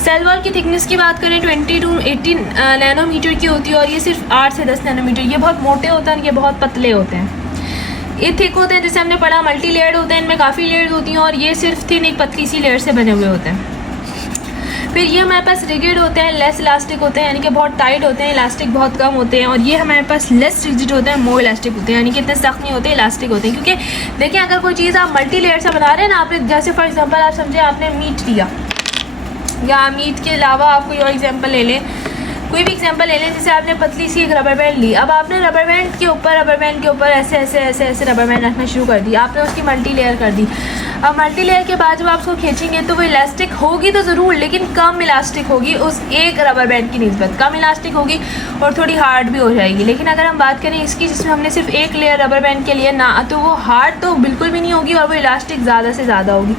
सेल वॉल की थिकनेस की बात करें 20 to 18 नैनोमीटर की होती है और ये सिर्फ 8 से 10 नैनोमीटर। ये बहुत मोटे होते हैं, ये बहुत पतले होते हैं। ये थिक होते हैं, जैसे हमने पढ़ा मल्टी लेयर्ड होते हैं, इनमें काफ़ी लेयर्स होती हैं, और ये सिर्फ थिन एक पतली सी लेयर से बने हुए होते हैं। फिर ये हमारे पास रिजिड होते हैं, लेस इलास्टिक होते हैं, यानी कि बहुत टाइट होते हैं, इलास्टिक बहुत कम होते हैं। और ये हमारे पास लेस रिजिड होते हैं, मोर इलास्टिक होते हैं, यानी कि इतने सख्त नहीं होते, इलास्टिक होते हैं। क्योंकि देखिए, अगर कोई चीज़ आप मल्टी लेयर से बना रहे हैं ना, आपने जैसे फॉर एग्जांपल आप समझे आपने मीट लिया, या मीट के अलावा आप कोई और एग्जांपल ले लें, कोई भी एग्जांपल ले लें, जैसे आपने पतली सी एक रबर बैंड ली। अब आपने रबर बैंड के ऊपर ऐसे ऐसे ऐसे ऐसे रबर बैंड रखना शुरू कर दी, आपने उसकी मल्टी लेयर कर दी। अब मल्टी लेयर के बाद जब आप उसको खींचेंगे तो वो इलास्टिक होगी तो ज़रूर, लेकिन कम इलास्टिक होगी उस एक रबर बैंड की निस्बत, कम इलास्टिक होगी और थोड़ी हार्ड भी हो जाएगी। लेकिन अगर हम बात करें इसकी जिसमें हमने सिर्फ एक लेयर रबर बैंड के लिए ना, तो वो हार्ड तो बिल्कुल भी नहीं होगी और वो इलास्टिक ज़्यादा से ज़्यादा होगी।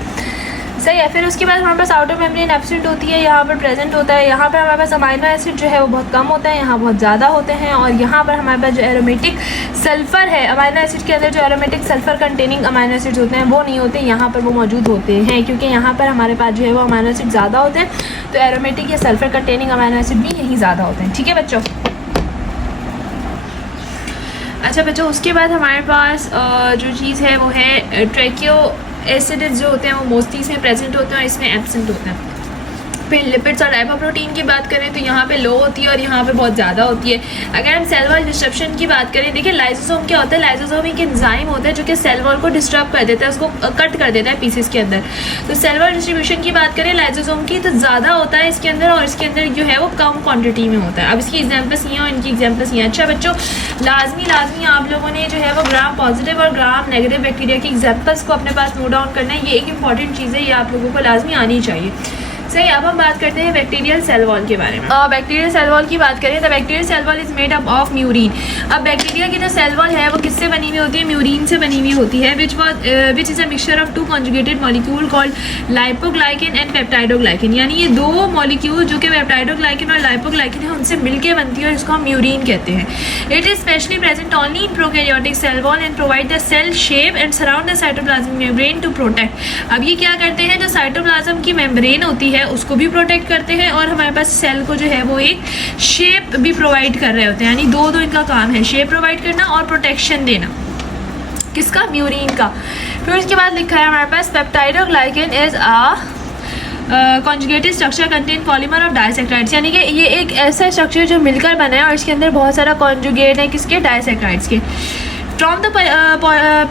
सही है। फिर उसके बाद हमारे पास आउटर मेम्ब्रेन एब्सेंट होती है, यहाँ पर प्रेजेंट होता है। यहाँ पर हमारे पास अमाइनो एसिड जो है वो बहुत कम होता है, यहाँ बहुत ज़्यादा होते हैं। और यहाँ पर हमारे पास जो एरोमेटिक सल्फ़र है, अमाइनो एसिड के अंदर जो aromatic sulphur containing amino acids होते हैं वो नहीं होते, यहाँ पर वो मौजूद होते हैं, क्योंकि यहाँ पर हमारे पास जो है वो अमाइनो एसिड ज़्यादा होते हैं, तो एरोमेटिक या सल्फ़र कंटेनिंग अमाइनो एसिड भी यही ज़्यादा होते हैं। ठीक है बच्चों। अच्छा बच्चों, उसके बाद हमारे पास जो चीज़ है वो है ट्रैकियो एसिड जो होते हैं वो मोस्टली इसमें प्रेजेंट होते हैं और इसमें एब्सेंट होते हैं। फिर लिपिड्स और लाइपोप्रोटीन की बात करें तो यहाँ पे लो होती है और यहाँ पे बहुत ज़्यादा होती है। अगर हम सेल वॉल डिस्ट्रप्शन की बात करें, देखिए लाइसोसोम क्या होता है, लाइसोसोम एक एंजाइम होता है जो कि सेल वॉल को डिस्टर्ब कर देता है, उसको कट कर देता है पीसेस के अंदर। तो सेल वॉल डिस्ट्रीब्यूशन की बात करें लाइसोसोम की, तो ज़्यादा होता है इसके अंदर और इसके अंदर जो है वो कम क्वान्टिटी में होता है। अब इसकी एग्जाम्पल्स ये हैं और इनकी एग्जाम्पल्स ये हैं। अच्छा बच्चों, लाजमी आप लोगों ने जो है वो ग्राम पॉजिटिव और ग्राम नेगेटिव बैक्टीरिया की एग्जाम्पल्स को अपने पास नोट डाउन करना है। ये एक इंपॉर्टेंट चीज़ है, ये आप लोगों को लाजमी आनी चाहिए। सही। अब हम बात करते हैं बैक्टीरियल सेल वॉल के बारे में। बैक्टीरियल सेल वॉल की बात करें तो bacterial cell wall is made up of murein. अब बैक्टीरिया की जो सेल वॉल है वो किससे बनी हुई होती है, म्यूरिन से बनी हुई होती है, which is a mixture of two conjugated molecule called lipoglycan and peptidoglycan. यानी ये दो मॉलिक्यूल जो कि पेप्टाइडोग्लाइकन और लाइपोग्लाइकन है उनसे मिलकर बनती है और इसको हम म्यूरिन कहते हैं। It is specially present only in prokaryotic cell wall and provide the cell shape and surround the cytoplasmic membrane to protect. अब ये क्या करते हैं, जो साइटोप्लाज्म की मेम्ब्रेन होती है है उसको भी प्रोटेक्ट करते हैं, और हमारे पास सेल को जो है वो एक शेप भी प्रोवाइड कर रहे होते हैं, यानी दो इनका काम है, शेप प्रोवाइड करना और प्रोटेक्शन देना। किसका? म्यूरिन का। फिर उसके बाद लिखा है हमारे पास peptidoglycan is conjugated structure contain polymer of disaccharides, यानी कि ये एक ऐसा स्ट्रक्चर जो मिलकर बना है और इसके अंदर बहुत सारा कॉन्जुगेट है किसके? डाइसेक्राइड्स के। From the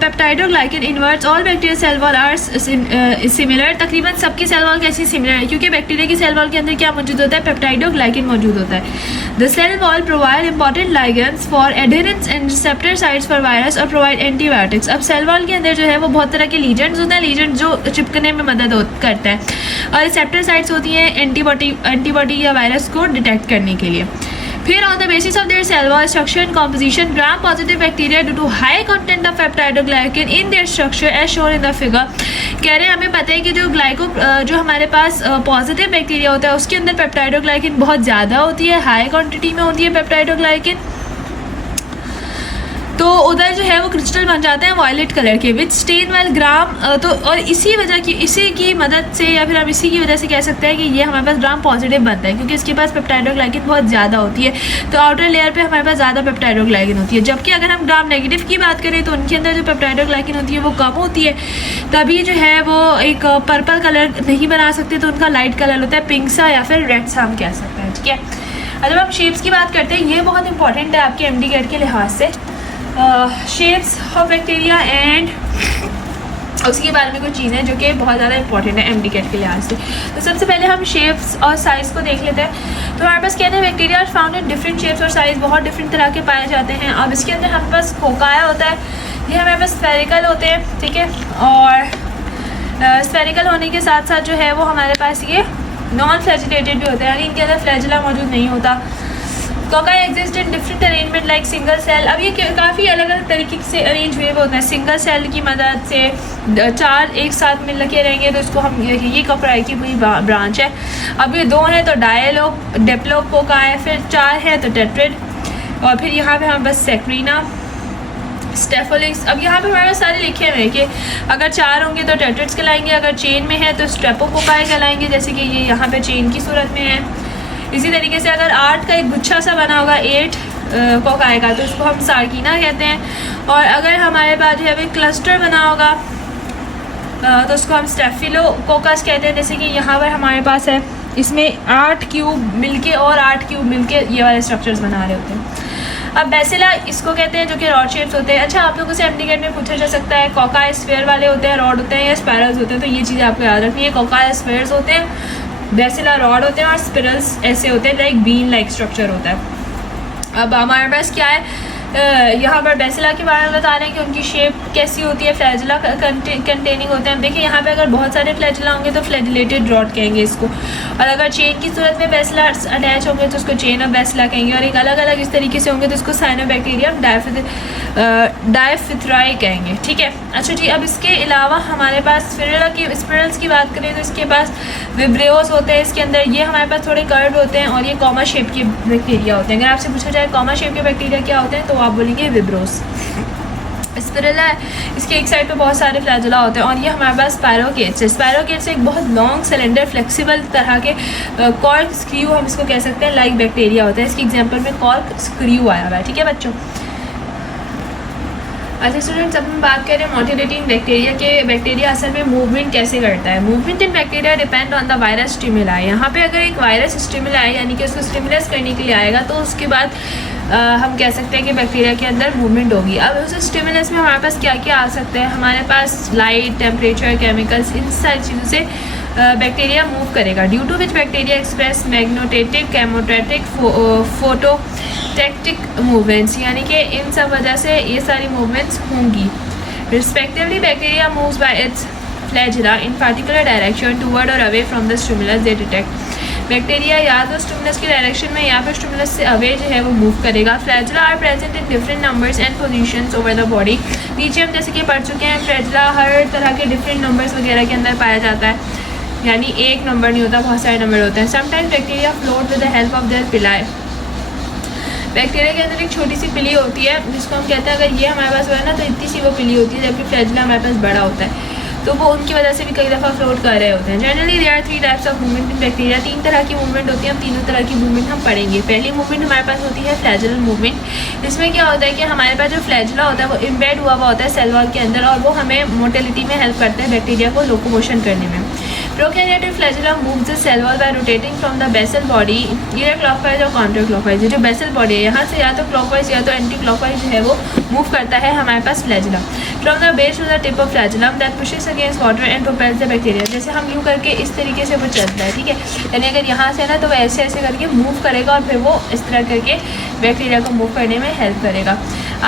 peptidoglycan inverts all bacteria cell wall are similar, तकरीबन सबकी सेल वॉल कैसी सिमिलर है, क्योंकि बैक्टीरिया की सेल वॉल के अंदर क्या मौजूद होता है? पेप्टाइडोग्लाइकेन मौजूद होता है। The cell wall provide important ligands for adherence and receptor sites for virus और प्रोवाइड एंटीबायोटिक्स। अब सेल वॉल के अंदर जो है वो बहुत तरह के लीजेंड्स होते हैं, लीजेंड जो चिपकने में मदद करता है, और रिसेप्टर साइट्स होती हैं एंटीबॉडी या वायरस को डिटेक्ट करने के लिए। फिर on the basis of their cell wall structure and composition, gram positive bacteria due to high content of peptidoglycan in their structure as shown in the figure. कह रहे हैं हमें पता है कि जो हमारे पास पॉजिटिव बैक्टीरिया होता है उसके अंदर पेप्टाइडोग्लाइकेन बहुत ज़्यादा होती है, हाई क्वांटिटी में होती है पेप्टाइडोग्लाइकेन, तो उधर जो है वो क्रिस्टल बन जाते हैं वायलेट कलर के विच स्टेन वेल ग्राम। तो और इसी की मदद से, या फिर हम इसी की वजह से कह सकते हैं कि ये हमारे पास ग्राम पॉजिटिव बनता है, क्योंकि इसके पास पेप्टाइडोग्लाइकेन बहुत ज़्यादा होती है, तो आउटर लेयर पे हमारे पास ज़्यादा पेप्टाइडोग्लाइकेन होती है। जबकि अगर हम ग्राम नेगेटिव की बात करें तो उनके अंदर जो पेप्टाइडोग्लाइकेन होती है वो कम होती है, तभी जो है वो एक पर्पल कलर नहीं बना सकते, तो उनका लाइट कलर होता है पिंक सा या फिर रेड सा हम कह सकते हैं। ठीक है, जब हम शेप्स की बात करते हैं, ये बहुत इंपॉर्टेंट है आपके MD गेट के लिहाज से, शेप्स ऑफ बैक्टीरिया एंड उसके बारे में कुछ चीज़ें जो कि बहुत ज़्यादा इंपॉर्टेंट है MD गेट के लिहाज से। तो सबसे पहले हम शेप्स और साइज़ को देख लेते हैं। तो हमारे पास कहते हैं bacteria are found in different shapes और साइज़, बहुत डिफरेंट तरह के पाए जाते हैं। अब इसके अंदर हमारे पास कोकाया होता है, ये हमारे पास स्फेरिकल होते हैं, ठीक है, और स्फेरिकल होने के साथ साथ जो है वो हमारे पास ये नॉन फ्लैजिलेटेड भी होते हैं, यानी इनके अंदर फ्लैजिला मौजूद नहीं होता। Cocci exist in different arrangement like single cell. अब ये काफ़ी अलग अलग तरीके से अरेंज हुए होते हैं। सिंगल सेल की मदद से 4 एक साथ मिल के रहेंगे तो इसको हम ये कोकाई की पूरी ब्रांच है। अब ये 2 है तो डिप्लोक कोकाई, फिर 4 है तो टेट्रिड, और फिर यहाँ पे हम बस सेक्रीना, स्टेफोलिक्स। अब यहाँ पे हमारे सारे लिखे हुए हैं कि अगर 4 होंगे तो टेट्रिड्स कहलाएंगे, अगर चेन में है तो स्ट्रेपोकोकाई कहलाएंगे, जैसे कि ये यहाँ पे चेन की सूरत में है। इसी तरीके से अगर 8 का एक गुच्छा सा बना होगा 8 कोकाई का, तो इसको हम सार्किना कहते हैं। और अगर हमारे पास जो है अभी क्लस्टर बना होगा तो उसको हम स्टेफिलोकोकस कहते हैं, जैसे कि यहाँ पर हमारे पास है, इसमें 8 क्यूब मिलके और 8 क्यूब मिलके ये वाले स्ट्रक्चर्स बना रहे होते हैं। अब बेसिला इसको कहते हैं, जो कि रॉड शेप्स होते हैं। अच्छा, आप लोगों से MD गेट में पूछा जा सकता है कोकाई स्फीयर वाले होते हैं, रॉड होते हैं, या स्पायरल्स होते हैं, तो ये चीज़ें आपको याद रखनी है। कोकाई स्फीयर्स होते हैं, बेसिला रॉड होते हैं, और स्पिरल्स ऐसे होते हैं लाइक बीन लाइक स्ट्रक्चर होता है। अब हमारे पास क्या है, यहाँ पर बेसिला के बारे में बता रहे हैं कि उनकी शेप कैसी होती है, फ्लैजिला कंटेनिंग होते हैं। देखिए यहाँ पे अगर बहुत सारे फ्लैजिला होंगे तो फ्लैजिलेटेड रॉड कहेंगे इसको, और अगर चेन की सूरत में बेसिला अटैच होंगे तो उसको चेन ऑफ बेसिला कहेंगे, और एक अलग अलग इस तरीके से होंगे तो इसको साइनोबैक्टीरियम डायफिथ्राई कहेंगे। ठीक है, अच्छा जी। अब इसके अलावा हमारे पास स्पिरल्स की बात करें तो इसके पास विब्रियोस होते हैं, इसके अंदर ये हमारे पास थोड़े कर्व होते हैं, और ये कॉमा शेप के बैक्टीरिया होते हैं। अगर आपसे पूछा जाए कॉमा शेप के बैक्टीरिया क्या होते हैं तो आप बोलेंगे विब्रोस। स्पिरला है, इसके एक साइड पे बहुत सारे फ्लैजिला होते हैं, और ये हमारे पास स्पायरोकेट्स है। स्पायरोकेट्स एक बहुत लॉन्ग सिलेंडर फ्लेक्सिबल तरह के कॉर्क स्क्रू हम इसको कह सकते हैं, लाइक बैक्टीरिया होता है। इसकी एग्जांपल में कॉर्क स्क्रू आया हुआ है। ठीक है बच्चों। अच्छा स्टूडेंट्स, अब हम बात करें मोटिलेटिंग बैक्टीरिया के। बैक्टीरिया असल में मूवमेंट कैसे करता है। Movement in bacteria depend on the virus stimuli. यहाँ पे अगर एक वायरस स्टिमुलाई यानी कि उसको स्टिमुलस करने के लिए आएगा तो उसके बाद हम कह सकते हैं कि बैक्टीरिया के अंदर मूवमेंट होगी। अब उस स्टिमुलस में हमारे पास क्या क्या आ सकता है, हमारे पास लाइट, टेम्परेचर, केमिकल्स, इन सारी चीज़ों से बैक्टीरिया मूव करेगा। Due to which bacteria express magnetic, chemotactic, phototactic movements, यानी कि इन सब वजह से ये सारी मूवमेंट्स होंगी। Respectively bacteria moves by its flagella in particular direction toward और away from the stimulus they detect. Bacteria या तो स्टिमुलस की डायरेक्शन में या फिर स्टिमुलस से अवे जो है वो मूव करेगा। Flagella are present in different numbers and positions over the body. नीचे हम जैसे कि पढ़ चुके हैं, फ्लैजिला हर तरह के डिफरेंट नंबर्स वगैरह के अंदर पाया जाता है, यानी एक नंबर नहीं होता, बहुत सारे नंबर होते हैं। Sometimes bacteria float with the help of their पिलाई। बैक्टीरिया के अंदर एक छोटी सी पिली होती है जिसको हम कहते हैं, अगर ये हमारे पास है ना तो इतनी सी वो पिली होती है, जबकि फ्लैजिला हमारे पास बड़ा होता है। तो वो उनकी वजह से भी कई दफ़ा फ्लोट कर रहे होते हैं। Generally there are 3 types of movement in bacteria. 3 तरह की मूवमेंट होती है, हम तीनों तरह की मूवमेंट हम पढ़ेंगे। पहली मूवमेंट हमारे पास होती है फ्लैजेलल मूवमेंट। इसमें क्या होता है कि हमारे पास जो फ्लैजुला होता है वो इम्बेड हुआ होता है सेल वॉल के अंदर, और वो हमें मोटिलिटी में हेल्प करता है बैक्टीरिया को लोकोमोशन करने में। Prokaryotic flagella moves the cell wall by rotating from the basal body either clockwise और काउंटर क्लॉकवाइज। जो बेसल बॉडी है यहाँ से या तो क्लॉकवाइज या तो एंटी क्लॉकवाइज जो है वो मूव करता है हमारे पास flagella from the base to the tip of flagellum that pushes against water and propels the bacteria. जैसे हम यूँ करके इस तरीके से वो चलता है, ठीक है, यानी अगर यहाँ से ना तो वो ऐसे ऐसे करके मूव करेगा और फिर वो इस तरह करके बैक्टीरिया को मूव करने में हेल्प करेगा।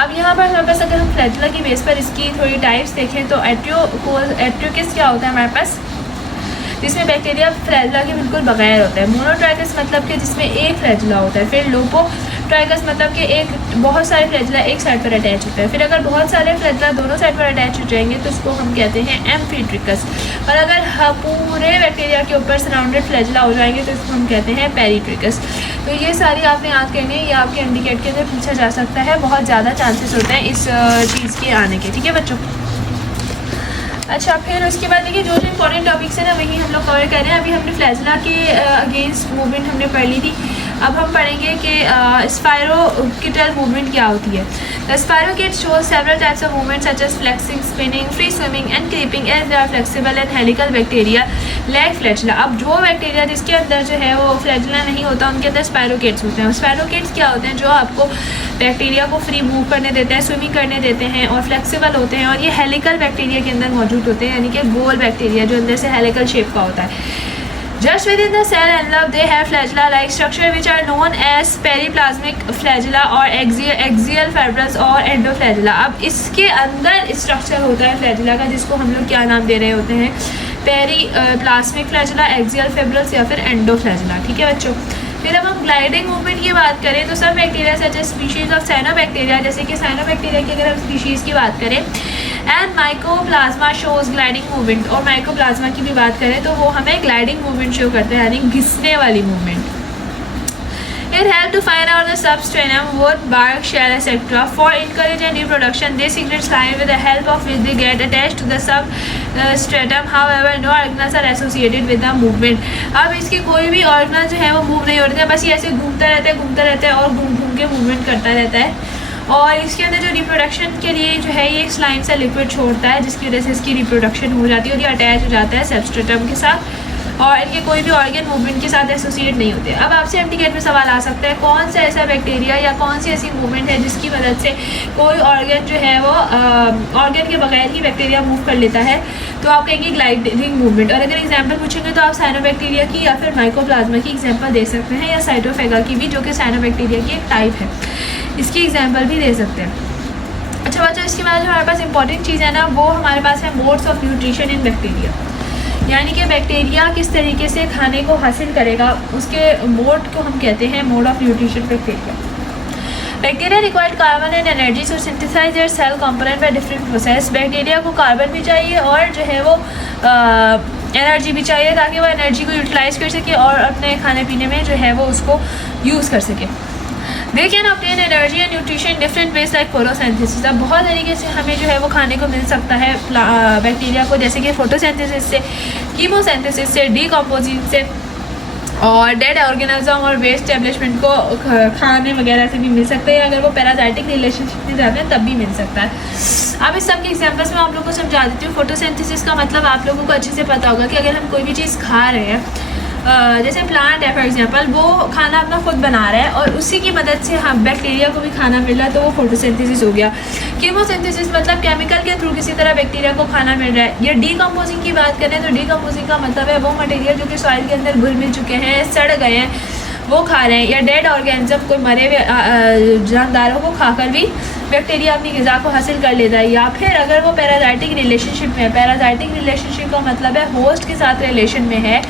अब यहाँ पर हमारे पास अगर हम फ्लैजुला की बेस पर इसकी थोड़ी टाइप्स देखें तो एट्रियोकिस क्या होता है हमारे पास, जिसमें बैक्टीरिया फ्लैजुला के बिल्कुल बगैर होता है। मोनोट्राइकस मतलब कि जिसमें एक फ्लैजुला होता है। फिर लोपोट्राइकस मतलब कि एक बहुत सारे फ्लैजुला एक साइड पर अटैच होता है। फिर अगर बहुत सारे फ्लैजुला दोनों साइड पर अटैच हो जाएंगे तो उसको हम कहते हैं एम्फीट्रिकस। और अगर पूरे बैक्टीरिया के ऊपर सराउंडेड फ्लैजुला हो जाएंगे तो इसको हम कहते हैं पेरीट्रिकस। तो ये सारी आपने याद करनी है, ये आपके इंडिकेट के अंदर पूछा जा सकता है, बहुत ज़्यादा चांसेस होते हैं इस चीज़ के आने के, ठीक है बच्चों। अच्छा, फिर उसके बाद देखिए जो इंपॉर्टेंट टॉपिक्स हैं ना वही हम लोग कवर कर रहे हैं। अभी हमने फ्लैजुला के अगेंस्ट मूवमेंट हमने पढ़ ली थी। अब हम पढ़ेंगे कि स्पायरोकिटल मूवमेंट क्या होती है। The spirochete shows several types of movement such as flexing, spinning, free swimming and creeping as they are flexible and helical bacteria lack flagella. अब जो बैक्टीरिया जिसके अंदर जो है वो फ्लैजुला नहीं होता उनके अंदर स्पायरोकिट्स होते हैं। स्पायरोकिट्स क्या होते हैं, जो आपको बैक्टीरिया को फ्री मूव करने देते हैं, स्विमिंग करने देते हैं और फ्लेक्सिबल होते हैं, और ये हेलिकल बैक्टीरिया के अंदर मौजूद होते हैं, यानी कि गोल बैक्टीरिया जो अंदर से हेलिकल शेप का होता है। Just within the cell envelope, they have flagella-like structure which are known as periplasmic flagella or axial fibrous or endoflagella। अब इसके अंदर स्ट्रक्चर होता है फ्लैजुला का, जिसको हम लोग क्या नाम दे रहे होते हैं, पेरीप्लास्मिक फ्लैजुला, एक्सियल फिब्रस या फिर एंडोफ्लैजुला, ठीक है बच्चों। फिर अब हम ग्लाइडिंग मूवमेंट की बात करें तो सब bacteria such as species of cyanobacteria, जैसे कि साइनोबैक्टीरिया की अगर हम स्पीशीज़ की बात करें, and mycoplasma shows gliding movement, और माइकोप्लाज्मा की भी बात करें तो वो हमें ग्लाइडिंग मूवमेंट शो करते हैं, यानी घिसने वाली movement. It helps to find out the substratum, wood, bark, shell, etc. For encourage and reproduction, they secrete slime with the help of which they get attached to the substratum. However, no organelles are associated with the movement. अब इसके कोई भी ऑर्गनल जो है वो move नहीं होते हैं, बस ये ऐसे घूमता रहता है और घूम घूम के मूवमेंट करता रहता है। और इसके अंदर जो रिप्रोडक्शन के लिए जो है ये स्लाइम सा लिक्विड छोड़ता है, जिसकी वजह से इसकी रिप्रोडक्शन हो जाती है और ये अटैच हो जाता है सबस्ट्रेटम के साथ, और इनके कोई भी ऑर्गन मूवमेंट के साथ एसोसिएट नहीं होते। अब आपसे एमटीकेट में सवाल आ सकता है, कौन सा ऐसा बैक्टीरिया या कौन सी ऐसी मूवमेंट है जिसकी मदद से कोई ऑर्गन जो है वो ऑर्गन के बगैर ही बैक्टीरिया मूव कर लेता है, तो आप कहेंगे ग्लाइडिंग मूवमेंट। और अगर एग्जांपल पूछेंगे तो आप साइनोबैक्टीरिया की या फिर माइकोप्लाज्मा की एग्जांपल दे सकते हैं, या साइटोफेगा की भी, जो कि साइनोबैक्टीरिया की एक टाइप है, इसकी एग्जाम्पल भी दे सकते हैं। अच्छा बच्चों, इसके बाद जो हमारे पास इंपॉर्टेंट चीज़ है ना, वो हमारे पास है modes of nutrition in bacteria, यानी कि बैक्टीरिया किस तरीके से खाने को हासिल करेगा, उसके मोड को हम कहते हैं mode of nutrition bacteria. Bacteria required carbon and energy to synthesize their cell component by different process. Bacteria को कार्बन भी चाहिए और जो है वो एनर्जी भी चाहिए, ताकि वो एनर्जी को यूटिलाइज कर सके और अपने खाने पीने में जो है वो उसको यूज़ कर सके। They can obtain energy and nutrition different ways like photosynthesis. अब बहुत तरीके से हमें जो है वो खाने को मिल सकता है बैक्टीरिया को, जैसे कि फोटोसिंथेसिस से, कीमोसिंथेसिस से, डीकम्पोजिशन से, और डेड ऑर्गेनिज्म और वेस्ट एस्टेब्लिशमेंट को खाने वगैरह से भी मिल सकता है। अगर वो पैराजाइटिक रिलेशनशिप में जाते हैं तब भी मिल सकता है। अब इस सब के एग्जांपल्स में आप लोगों को समझा देती हूँ। फोटोसिंथेसिस का मतलब आप लोगों को अच्छे से पता होगा कि अगर हम कोई भी चीज़ खा रहे हैं, जैसे प्लांट है फॉर एग्जांपल, वो खाना अपना खुद बना रहा है और उसी की मदद से हम बैक्टीरिया को भी खाना मिल रहा है, तो वो फोटोसिंथेसिस हो गया। कीमोसिंथेसिस मतलब केमिकल के थ्रू किसी तरह बैक्टीरिया को खाना मिल रहा है। या डीकम्पोजिंग की बात करें तो डीकम्पोजिंग का मतलब है वो मटेरियल जो कि सॉइल के अंदर घुल मिल चुके हैं, सड़ गए हैं, वो खा रहे हैं। या डेड ऑर्गेनिज्म, कोई मरे हुए जानदारों को खाकर भी बैक्टीरिया अपनी ग़िज़ा को हासिल कर लेता है। या फिर अगर वो पैराजाइटिक रिलेशनशिप में है, पैराजाइटिक रिलेशनशिप का मतलब है होस्ट के साथ रिलेशन में है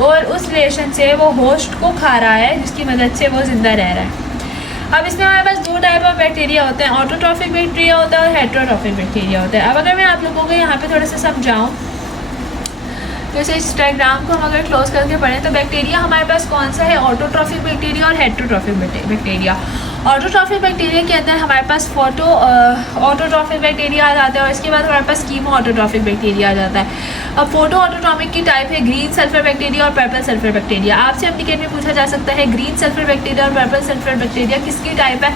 और उस रिलेशन से वो होस्ट को खा रहा है, जिसकी मदद से वो ज़िंदा रह रहा है। अब इसमें हमारे पास दो टाइप ऑफ बैक्टीरिया होते हैं, ऑटोट्रॉफिक बैक्टीरिया होता है और हेटेरोट्रॉफिक बैक्टीरिया होता है। अब अगर मैं आप लोगों को यहाँ पे थोड़ा सा समझाऊँ जैसे इस डायग्राम को हम अगर क्लोज करके पढ़ें तो बैक्टीरिया हमारे पास कौन सा है, ऑटोट्रॉफिक बैक्टीरिया और हेटेरोट्रॉफिक बैक्टीरिया। ऑटोट्रॉफिक बैक्टीरिया के अंदर हमारे पास ऑटोट्रॉफिक बैक्टीरिया आ जाता है और इसके बाद हमारे पास कीमो ऑटोट्रॉफिक बैक्टीरिया आ जाता है। अब फोटो ऑटोट्रॉफिक की टाइप है ग्रीन सल्फर बैक्टीरिया और पर्पल सल्फर बैक्टीरिया। आपसे एमडीकेट में पूछा जा सकता है ग्रीन सल्फर बैक्टीरिया और पर्पल सल्फर बैक्टीरिया किसकी टाइप है।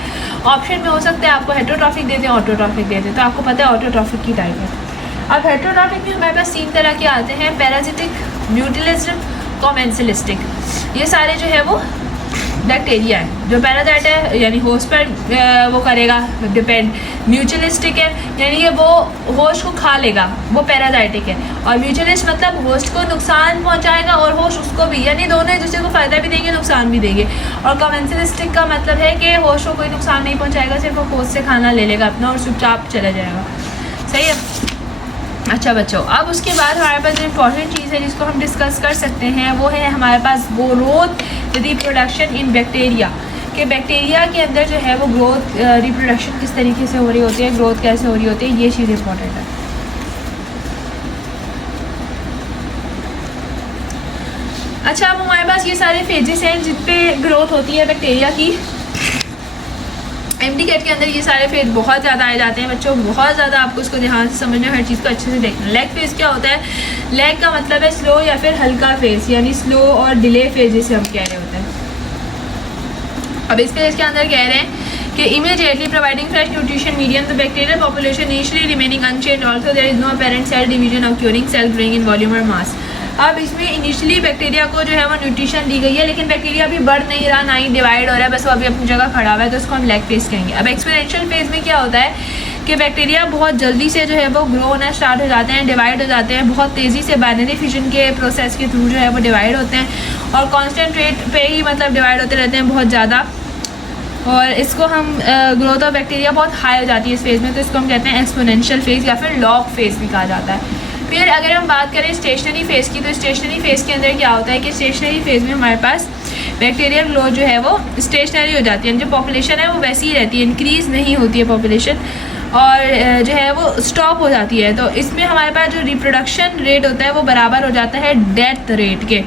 ऑप्शन में हो सकता है आपको हेटेरोट्रॉफिक दे दें, ऑटोट्रॉफिक दे दें, तो आपको पता है ऑटोट्रॉफिक की टाइप है। अब हेटेरोट्रॉफिक में हमारे पास 3 तरह के आते हैं, पैरासिटिक, म्यूटिलिस्टिक, कॉमेंसिलिस्टिक। ये सारे जो है वो बैक्टीरिया है। जो पैरासाइट है यानी होस्ट पर वो करेगा डिपेंड, म्यूचुअलिस्टिक है यानी कि वो होस्ट को खा लेगा, वो पैरासाइटिक है, और म्यूचुअलिस्ट मतलब होस्ट को नुकसान पहुंचाएगा और होस्ट उसको भी, यानी दोनों एक दूसरे को फ़ायदा भी देंगे नुकसान भी देंगे। और कॉमेंसिलिस्टिक का मतलब है कि होस्ट को कोई नुकसान नहीं पहुँचाएगा, सिर्फ वो होस्ट से खाना ले लेगा अपना और चुपचाप चला जाएगा। सही है। अच्छा बच्चों, अब उसके बाद हमारे पास जो इम्पॉर्टेंट चीज़ है जिसको हम डिस्कस कर सकते हैं वो है हमारे पास ग्रोथ रिप्रोडक्शन इन बैक्टीरिया। कि बैक्टीरिया के अंदर जो है वो ग्रोथ रिप्रोडक्शन किस तरीके से हो रही होती है, ग्रोथ कैसे हो रही होती है, ये चीज़ इम्पॉर्टेंट है। अच्छा, अब हमारे पास ये सारे फेजेस हैं जिन पे ग्रोथ होती है बैक्टीरिया की। एमडीकेट के अंदर ये सारे फेज बहुत ज़्यादा आए जाते हैं बच्चों, बहुत ज़्यादा आपको इसको ध्यान से समझना, हर चीज़ को अच्छे से देखना। लेग फेज क्या होता है, लेग का मतलब है स्लो या फिर हल्का फेज, यानी स्लो और डिले फेज जिसे हम कह रहे होते हैं। अब इस फेज के अंदर कह रहे हैं कि immediately providing fresh nutrition medium the bacterial population initially remaining unchange, also there is no apparent cell division occurring, cell growing in volume और मास। अब इसमें इनिशियली बैक्टीरिया को जो है वो न्यूट्रिशन दी गई है, लेकिन बैक्टीरिया अभी बढ़ नहीं रहा, ना ही डिवाइड हो रहा है, बस वो अभी अपनी जगह खड़ा हुआ है, तो उसको हम लैग फेज कहेंगे। अब एक्सपोनेंशियल फेज में क्या होता है कि बैक्टीरिया बहुत जल्दी से जो है वो ग्रो होना स्टार्ट हो जाते हैं, डिवाइड हो जाते हैं, बहुत तेज़ी से बाइनरी फिजन के प्रोसेस के थ्रू जो है वो डिवाइड होते हैं और कॉन्स्टेंट रेट पे ही मतलब डिवाइड होते रहते हैं बहुत ज़्यादा। और इसको हम ग्रोथ ऑफ बैक्टीरिया बहुत हाई हो जाती है इस फेज़ में, तो इसको हम कहते हैं एक्सपोनेंशियल फेज़ या फिर लॉग फेज़ भी कहा जाता है। फिर अगर हम बात करें स्टेशनरी फेज़ की, तो स्टेशनरी फेज़ के अंदर क्या होता है कि स्टेशनरी फेज़ में हमारे पास बैक्टीरियल ग्रोथ जो है वो स्टेशनरी हो जाती है, जो पॉपुलेशन है वो वैसी ही रहती है, इंक्रीज़ नहीं होती है पॉपुलेशन, और जो है वो स्टॉप हो जाती है। तो इसमें हमारे पास जो रिप्रोडक्शन रेट होता है वो बराबर हो जाता है डेथ रेट के,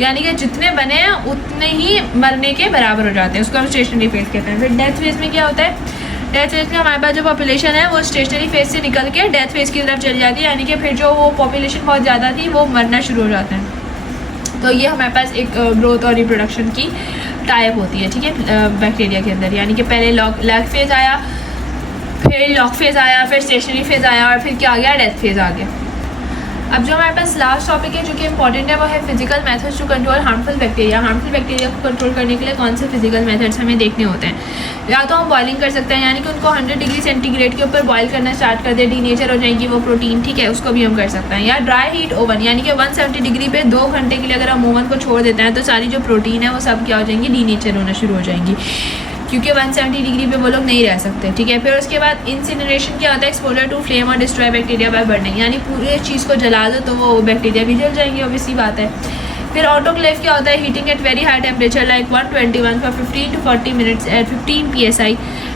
यानी कि जितने बने हैं उतने ही मरने के बराबर हो जाते हैं, उसको हम स्टेशनरी फेज़ कहते हैं। फिर डेथ फेज़ में क्या होता है, डेथ फेज़ में हमारे पास जो पॉपुलेशन है वो स्टेशनरी फेज़ से निकल के डेथ फेज़ की तरफ चली जाती है, यानी कि फिर जो वो पॉपुलेशन बहुत ज़्यादा थी वो मरना शुरू हो जाता है। तो ये हमारे पास एक ग्रोथ और रिप्रोडक्शन की टाइप होती है, ठीक है, बैक्टीरिया के अंदर। यानी कि पहले लैग फेज़ आया, फिर लॉग फेज़ आया, फिर स्टेशनरी फेज़ आया और फिर क्या आ गया, डेथ फेज़ आ गया। अब जो हमारे पास लास्ट टॉपिक है जो कि इंपॉर्टेंट है वो है physical methods to control harmful bacteria. Harmful bacteria को कंट्रोल करने के लिए कौन से फिजिकल मेथड्स हमें देखने होते हैं। या तो हम बॉइलिंग कर सकते हैं, यानी कि उनको 100 डिग्री सेंटीग्रेड के ऊपर बॉयल करना स्टार्ट कर दे, डीनेचर हो जाएंगी वो प्रोटीन, ठीक है, उसको भी हम कर सकते हैं। या ड्राई हीट ओवन, यानी कि 170 डिग्री पे 2 घंटे के लिए अगर हम ओवन को छोड़ देते हैं तो सारी जो प्रोटीन है वो सब क्या हो जाएंगी, डीनेचर होना शुरू हो जाएंगी, क्योंकि 170 डिग्री पे वो लोग नहीं रह सकते, ठीक है। फिर उसके बाद इंसिनरेशन क्या होता है, एक्सपोजर टू फ्लेम और डिस्ट्रॉय बैक्टीरिया बाय बर्निंग, यानी पूरे चीज़ को जला दो तो वो बैक्टीरिया भी जल जाएंगे, ऑब्वियसली बात है। फिर ऑटोक्लेव क्या होता है, heating at very high temperature like 121 for 15 to 40 minutes at 15 PSI,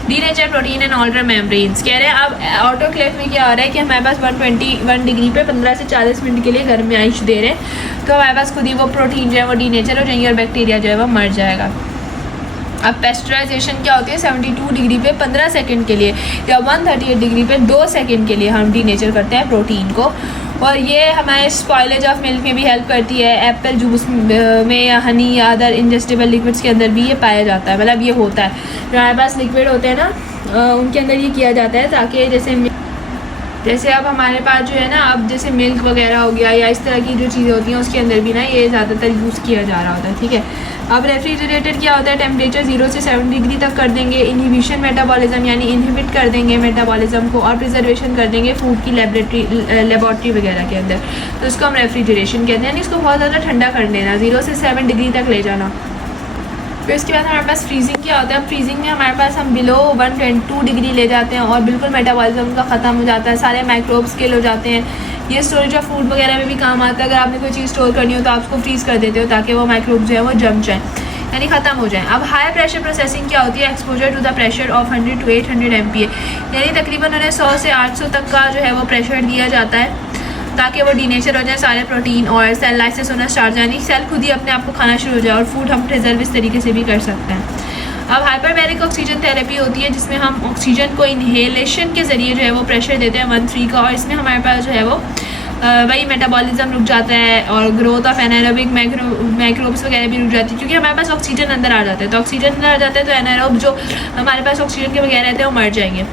denature protein and alter membranes. कह रहे हैं अब ऑटोक्लेव में क्या हो रहा है कि हमारे पास 121 डिग्री पे 15 से 40 मिनट के लिए गर्म आइश दे रहे हैं, तो हमारे पास खुद ही वो प्रोटीन जो है वो डीनेचर हो जाएंगे और बैक्टीरिया जो है वो मर जाएगा। अब पेस्चराइजेशन क्या होती है, 72 डिग्री पे 15 सेकंड के लिए या 138 डिग्री पे 2 सेकंड के लिए हम डीनेचर करते हैं प्रोटीन को, और ये हमारे स्पॉइलेज ऑफ मिल्क में भी हेल्प करती है। एप्पल जूस में या हनी या अदर इंजेस्टेबल लिक्विड्स के अंदर भी ये पाया जाता है, मतलब ये होता है, जो हमारे पास लिक्विड होते हैं ना उनके अंदर ये किया जाता है, ताकि जैसे अब हमारे पास जो है ना, अब जैसे मिल्क वगैरह हो गया या इस तरह की जो चीज़ें होती हैं उसके अंदर भी ना ये ज़्यादातर यूज़ किया जा रहा होता है, ठीक है। अब रेफ्रिजरेटर क्या होता है, टेम्परेचर 0 से 7 डिग्री तक कर देंगे, इनहिबिशन मेटाबॉलिज्म यानी इनहिबिट कर देंगे मेटाबॉलिज्म को, और प्रिजर्वेशन कर देंगे फूड की लेबॉर्ट्री वगैरह के अंदर, तो इसको हम रेफ्रिजरेशन कहते हैं, यानी इसको बहुत ज़्यादा ठंडा कर देना, 0 से 7 डिग्री तक ले जाना। फिर उसके बाद हमारे पास फ्रीजिंग क्या होता है, फ्रीजिंग में हमारे पास हम बिलो 122 डिग्री ले जाते हैं और बिल्कुल मेटाबॉलिज्म का ख़त्म हो जाता है, सारे माइक्रोब्स किल हो जाते हैं। ये स्टोरेज ऑफ फूड वगैरह में भी काम आता है, अगर आपने कोई चीज़ स्टोर करनी हो तो आप उसको फ्रीज़ कर देते हो ताकि वो माइक्रोब्स जो है वो जम जाएँ, यानी ख़त्म हो जाए। अब हाई प्रेशर प्रोसेसिंग क्या होती है, exposure to the pressure of 100 to 800 MPa, यानी तकरीबन उन्हें 100 से 800 तक का जो है वो प्रेशर दिया जाता है ताकि वो डीनेचर हो जाए सारे प्रोटीन और सेल लाइसिस होना स्टार्ट हो जाए, सेल खुद ही अपने आप को खाना शुरू हो जाए और फूड हम प्रिजर्व इस तरीके से भी कर सकते हैं। अब हाइपरबैरिक ऑक्सीजन थेरेपी होती है जिसमें हम ऑक्सीजन को इन्हेलेशन के ज़रिए जो है वो प्रेशर देते हैं 1-3 का, और इसमें हमारे पास जो है वो वही मेटाबॉलिज्म रुक जाता है और ग्रोथ ऑफ एनारोबिक माइक्रोब्स वगैरह भी रुक जाती है, क्योंकि हमारे पास ऑक्सीजन अंदर आ जाता है। तो ऑक्सीजन अंदर आ जाता है तो एनारोब जो हमारे पास ऑक्सीजन के बगैर रहते हैं वो मर जाएंगे।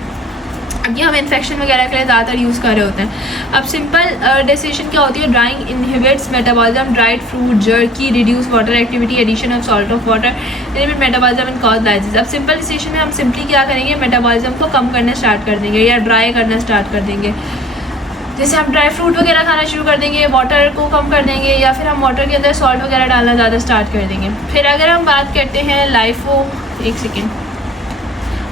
अब ये हम इन्फेक्शन वगैरह के लिए ज़्यादातर यूज़ कर रहे होते हैं। अब सिंपल डेसिशन क्या होती है, drying inhibits metabolism, dried fruit, jerky, reduce water activity, addition of salt of water, inhibit metabolism and cause lysis. अब सिंपल डेसिशन में हम सिंपली क्या करेंगे, मेटाबॉलिज्म को कम करना स्टार्ट कर देंगे या ड्राई करना स्टार्ट कर देंगे। जैसे हम ड्राई फ्रूट वगैरह खाना शुरू कर देंगे, वाटर को कम कर देंगे, या फिर हम वाटर के अंदर सॉल्ट वगैरह डालना ज़्यादा स्टार्ट कर देंगे। फिर अगर हम बात करते हैं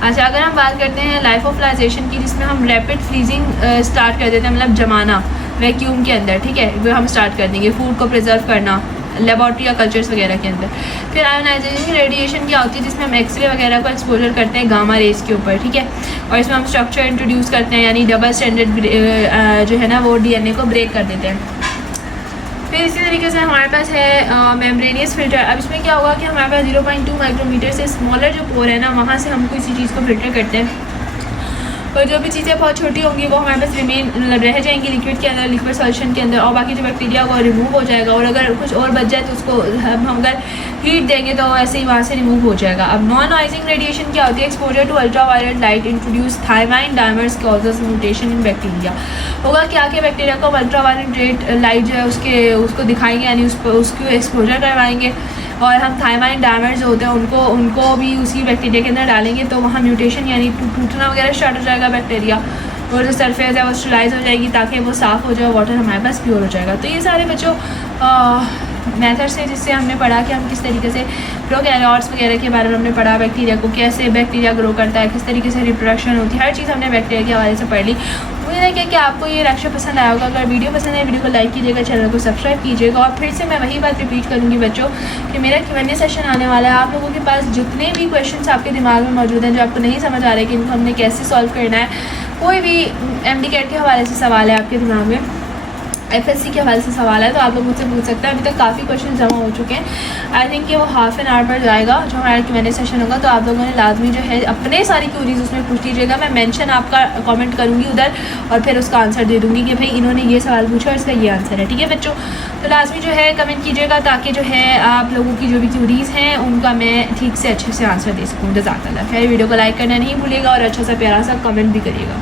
अगर हम बात करते हैं लाइफोफिलाइजेशन की, जिसमें हम रैपिड फ्रीजिंग स्टार्ट कर देते हैं, मतलब जमाना वैक्यूम के अंदर, ठीक है, वो हम स्टार्ट कर देंगे। फूड को प्रिजर्व करना लेबॉर्ट्री या कल्चर्स वगैरह के अंदर। फिर आयोनाइजेशन रेडिएशन क्या होती है, जिसमें हम एक्सरे वगैरह को एक्सपोजर करते हैं गामा रेज के ऊपर, ठीक है, और इसमें हम स्ट्रक्चर इंट्रोड्यूस करते हैं, यानी डबल स्टैंडर्ड जो है ना वो डीएनए को ब्रेक कर देते हैं। फिर इसी तरीके से हमारे पास है मेम्ब्रेनियस फिल्टर। अब इसमें क्या होगा कि हमारे पास 0.2 माइक्रोमीटर से स्मॉलर जो पोर है ना, वहाँ से हम किसी चीज़ को फिल्टर करते हैं, और जो भी चीज़ें बहुत छोटी होंगी वो हमारे पास रह जाएंगी लिक्विड के अंदर, लिक्विड सॉल्यूशन के अंदर, और बाकी जो बैक्टीरिया वो रिमूव हो जाएगा। और अगर कुछ और बच जाए तो उसको हम अगर हीट देंगे तो ऐसे ही वहाँ से रिमूव हो जाएगा। अब नॉन आइजिंग रेडिएशन क्या होती है, exposure to ultraviolet light introduce thymine dimers causes mutation in bacteria. होगा क्या कि बैक्टीरिया को अल्ट्रावायलेट लाइट जो है उसको दिखाएंगे, यानी उसको एक्सपोजर करवाएंगे, और हम थायमाइन डायमर्स जो होते हैं उनको भी उसी बैक्टीरिया के अंदर डालेंगे, तो वहाँ म्यूटेशन यानी टूटना वगैरह स्टार्ट हो जाएगा बैक्टीरिया, और जो सरफेस है वो स्टरलाइज हो जाएगी ताकि वो साफ़ हो जाए, वाटर हमारे पास प्योर हो जाएगा। तो ये सारे बच्चों मेथड्स है जिससे हमने पढ़ा कि हम किस तरीके से प्रोकैरियोट्स वगैरह के बारे में हमने पढ़ा, बैक्टीरिया को कैसे बैक्टीरिया ग्रो करता है, किस तरीके से रिप्रोडक्शन होती है, हर चीज़ हमने बैक्टीरिया के हवाले से पढ़ ली। उम्मीद है कि आपको ये लेक्चर पसंद आया होगा। अगर वीडियो पसंद है वीडियो को लाइक कीजिएगा, चैनल को सब्सक्राइब कीजिएगा, और फिर से मैं वही बात रिपीट करूँगी बच्चों कि मेरा Q&A सेशन आने वाला है। आप लोगों के पास जितने भी क्वेश्चन आपके दिमाग में मौजूद हैं जो आपको नहीं समझ आ रहे कि इनको हमने कैसे सॉल्व करना है, कोई भी MD-CAT के हवाले से सवाल है आपके दिमाग में, FSC के हवाले से सवाल है, तो आप लोग मुझसे पूछ सकते हैं। अभी तक काफ़ी क्वेश्चन जमा हो चुके हैं। आई थिंक कि वो हाफ एन आवर पर जाएगा जो हमारा Q&A सेशन होगा, तो आप लोगों ने लाजमी जो है अपने सारी क्यूरीज उसमें पूछ लीजिएगा। मैं मेंशन आपका कमेंट करूँगी उधर, और फिर उसका आंसर दे दूँगी कि भाई इन्होंने ये सवाल पूछा और इसका ये आंसर है, ठीक है बच्चों। तो लाजमी जो है कमेंट कीजिएगा ताकि जो है आप लोगों की जो भी क्यूरीज़ हैं उनका मैं ठीक से अच्छे से आंसर दे सकूँ। जज़ाकल्लाह खैर। वीडियो को लाइक करना नहीं भूलिएगा और अच्छा सा प्यारा सा कमेंट भी करिएगा।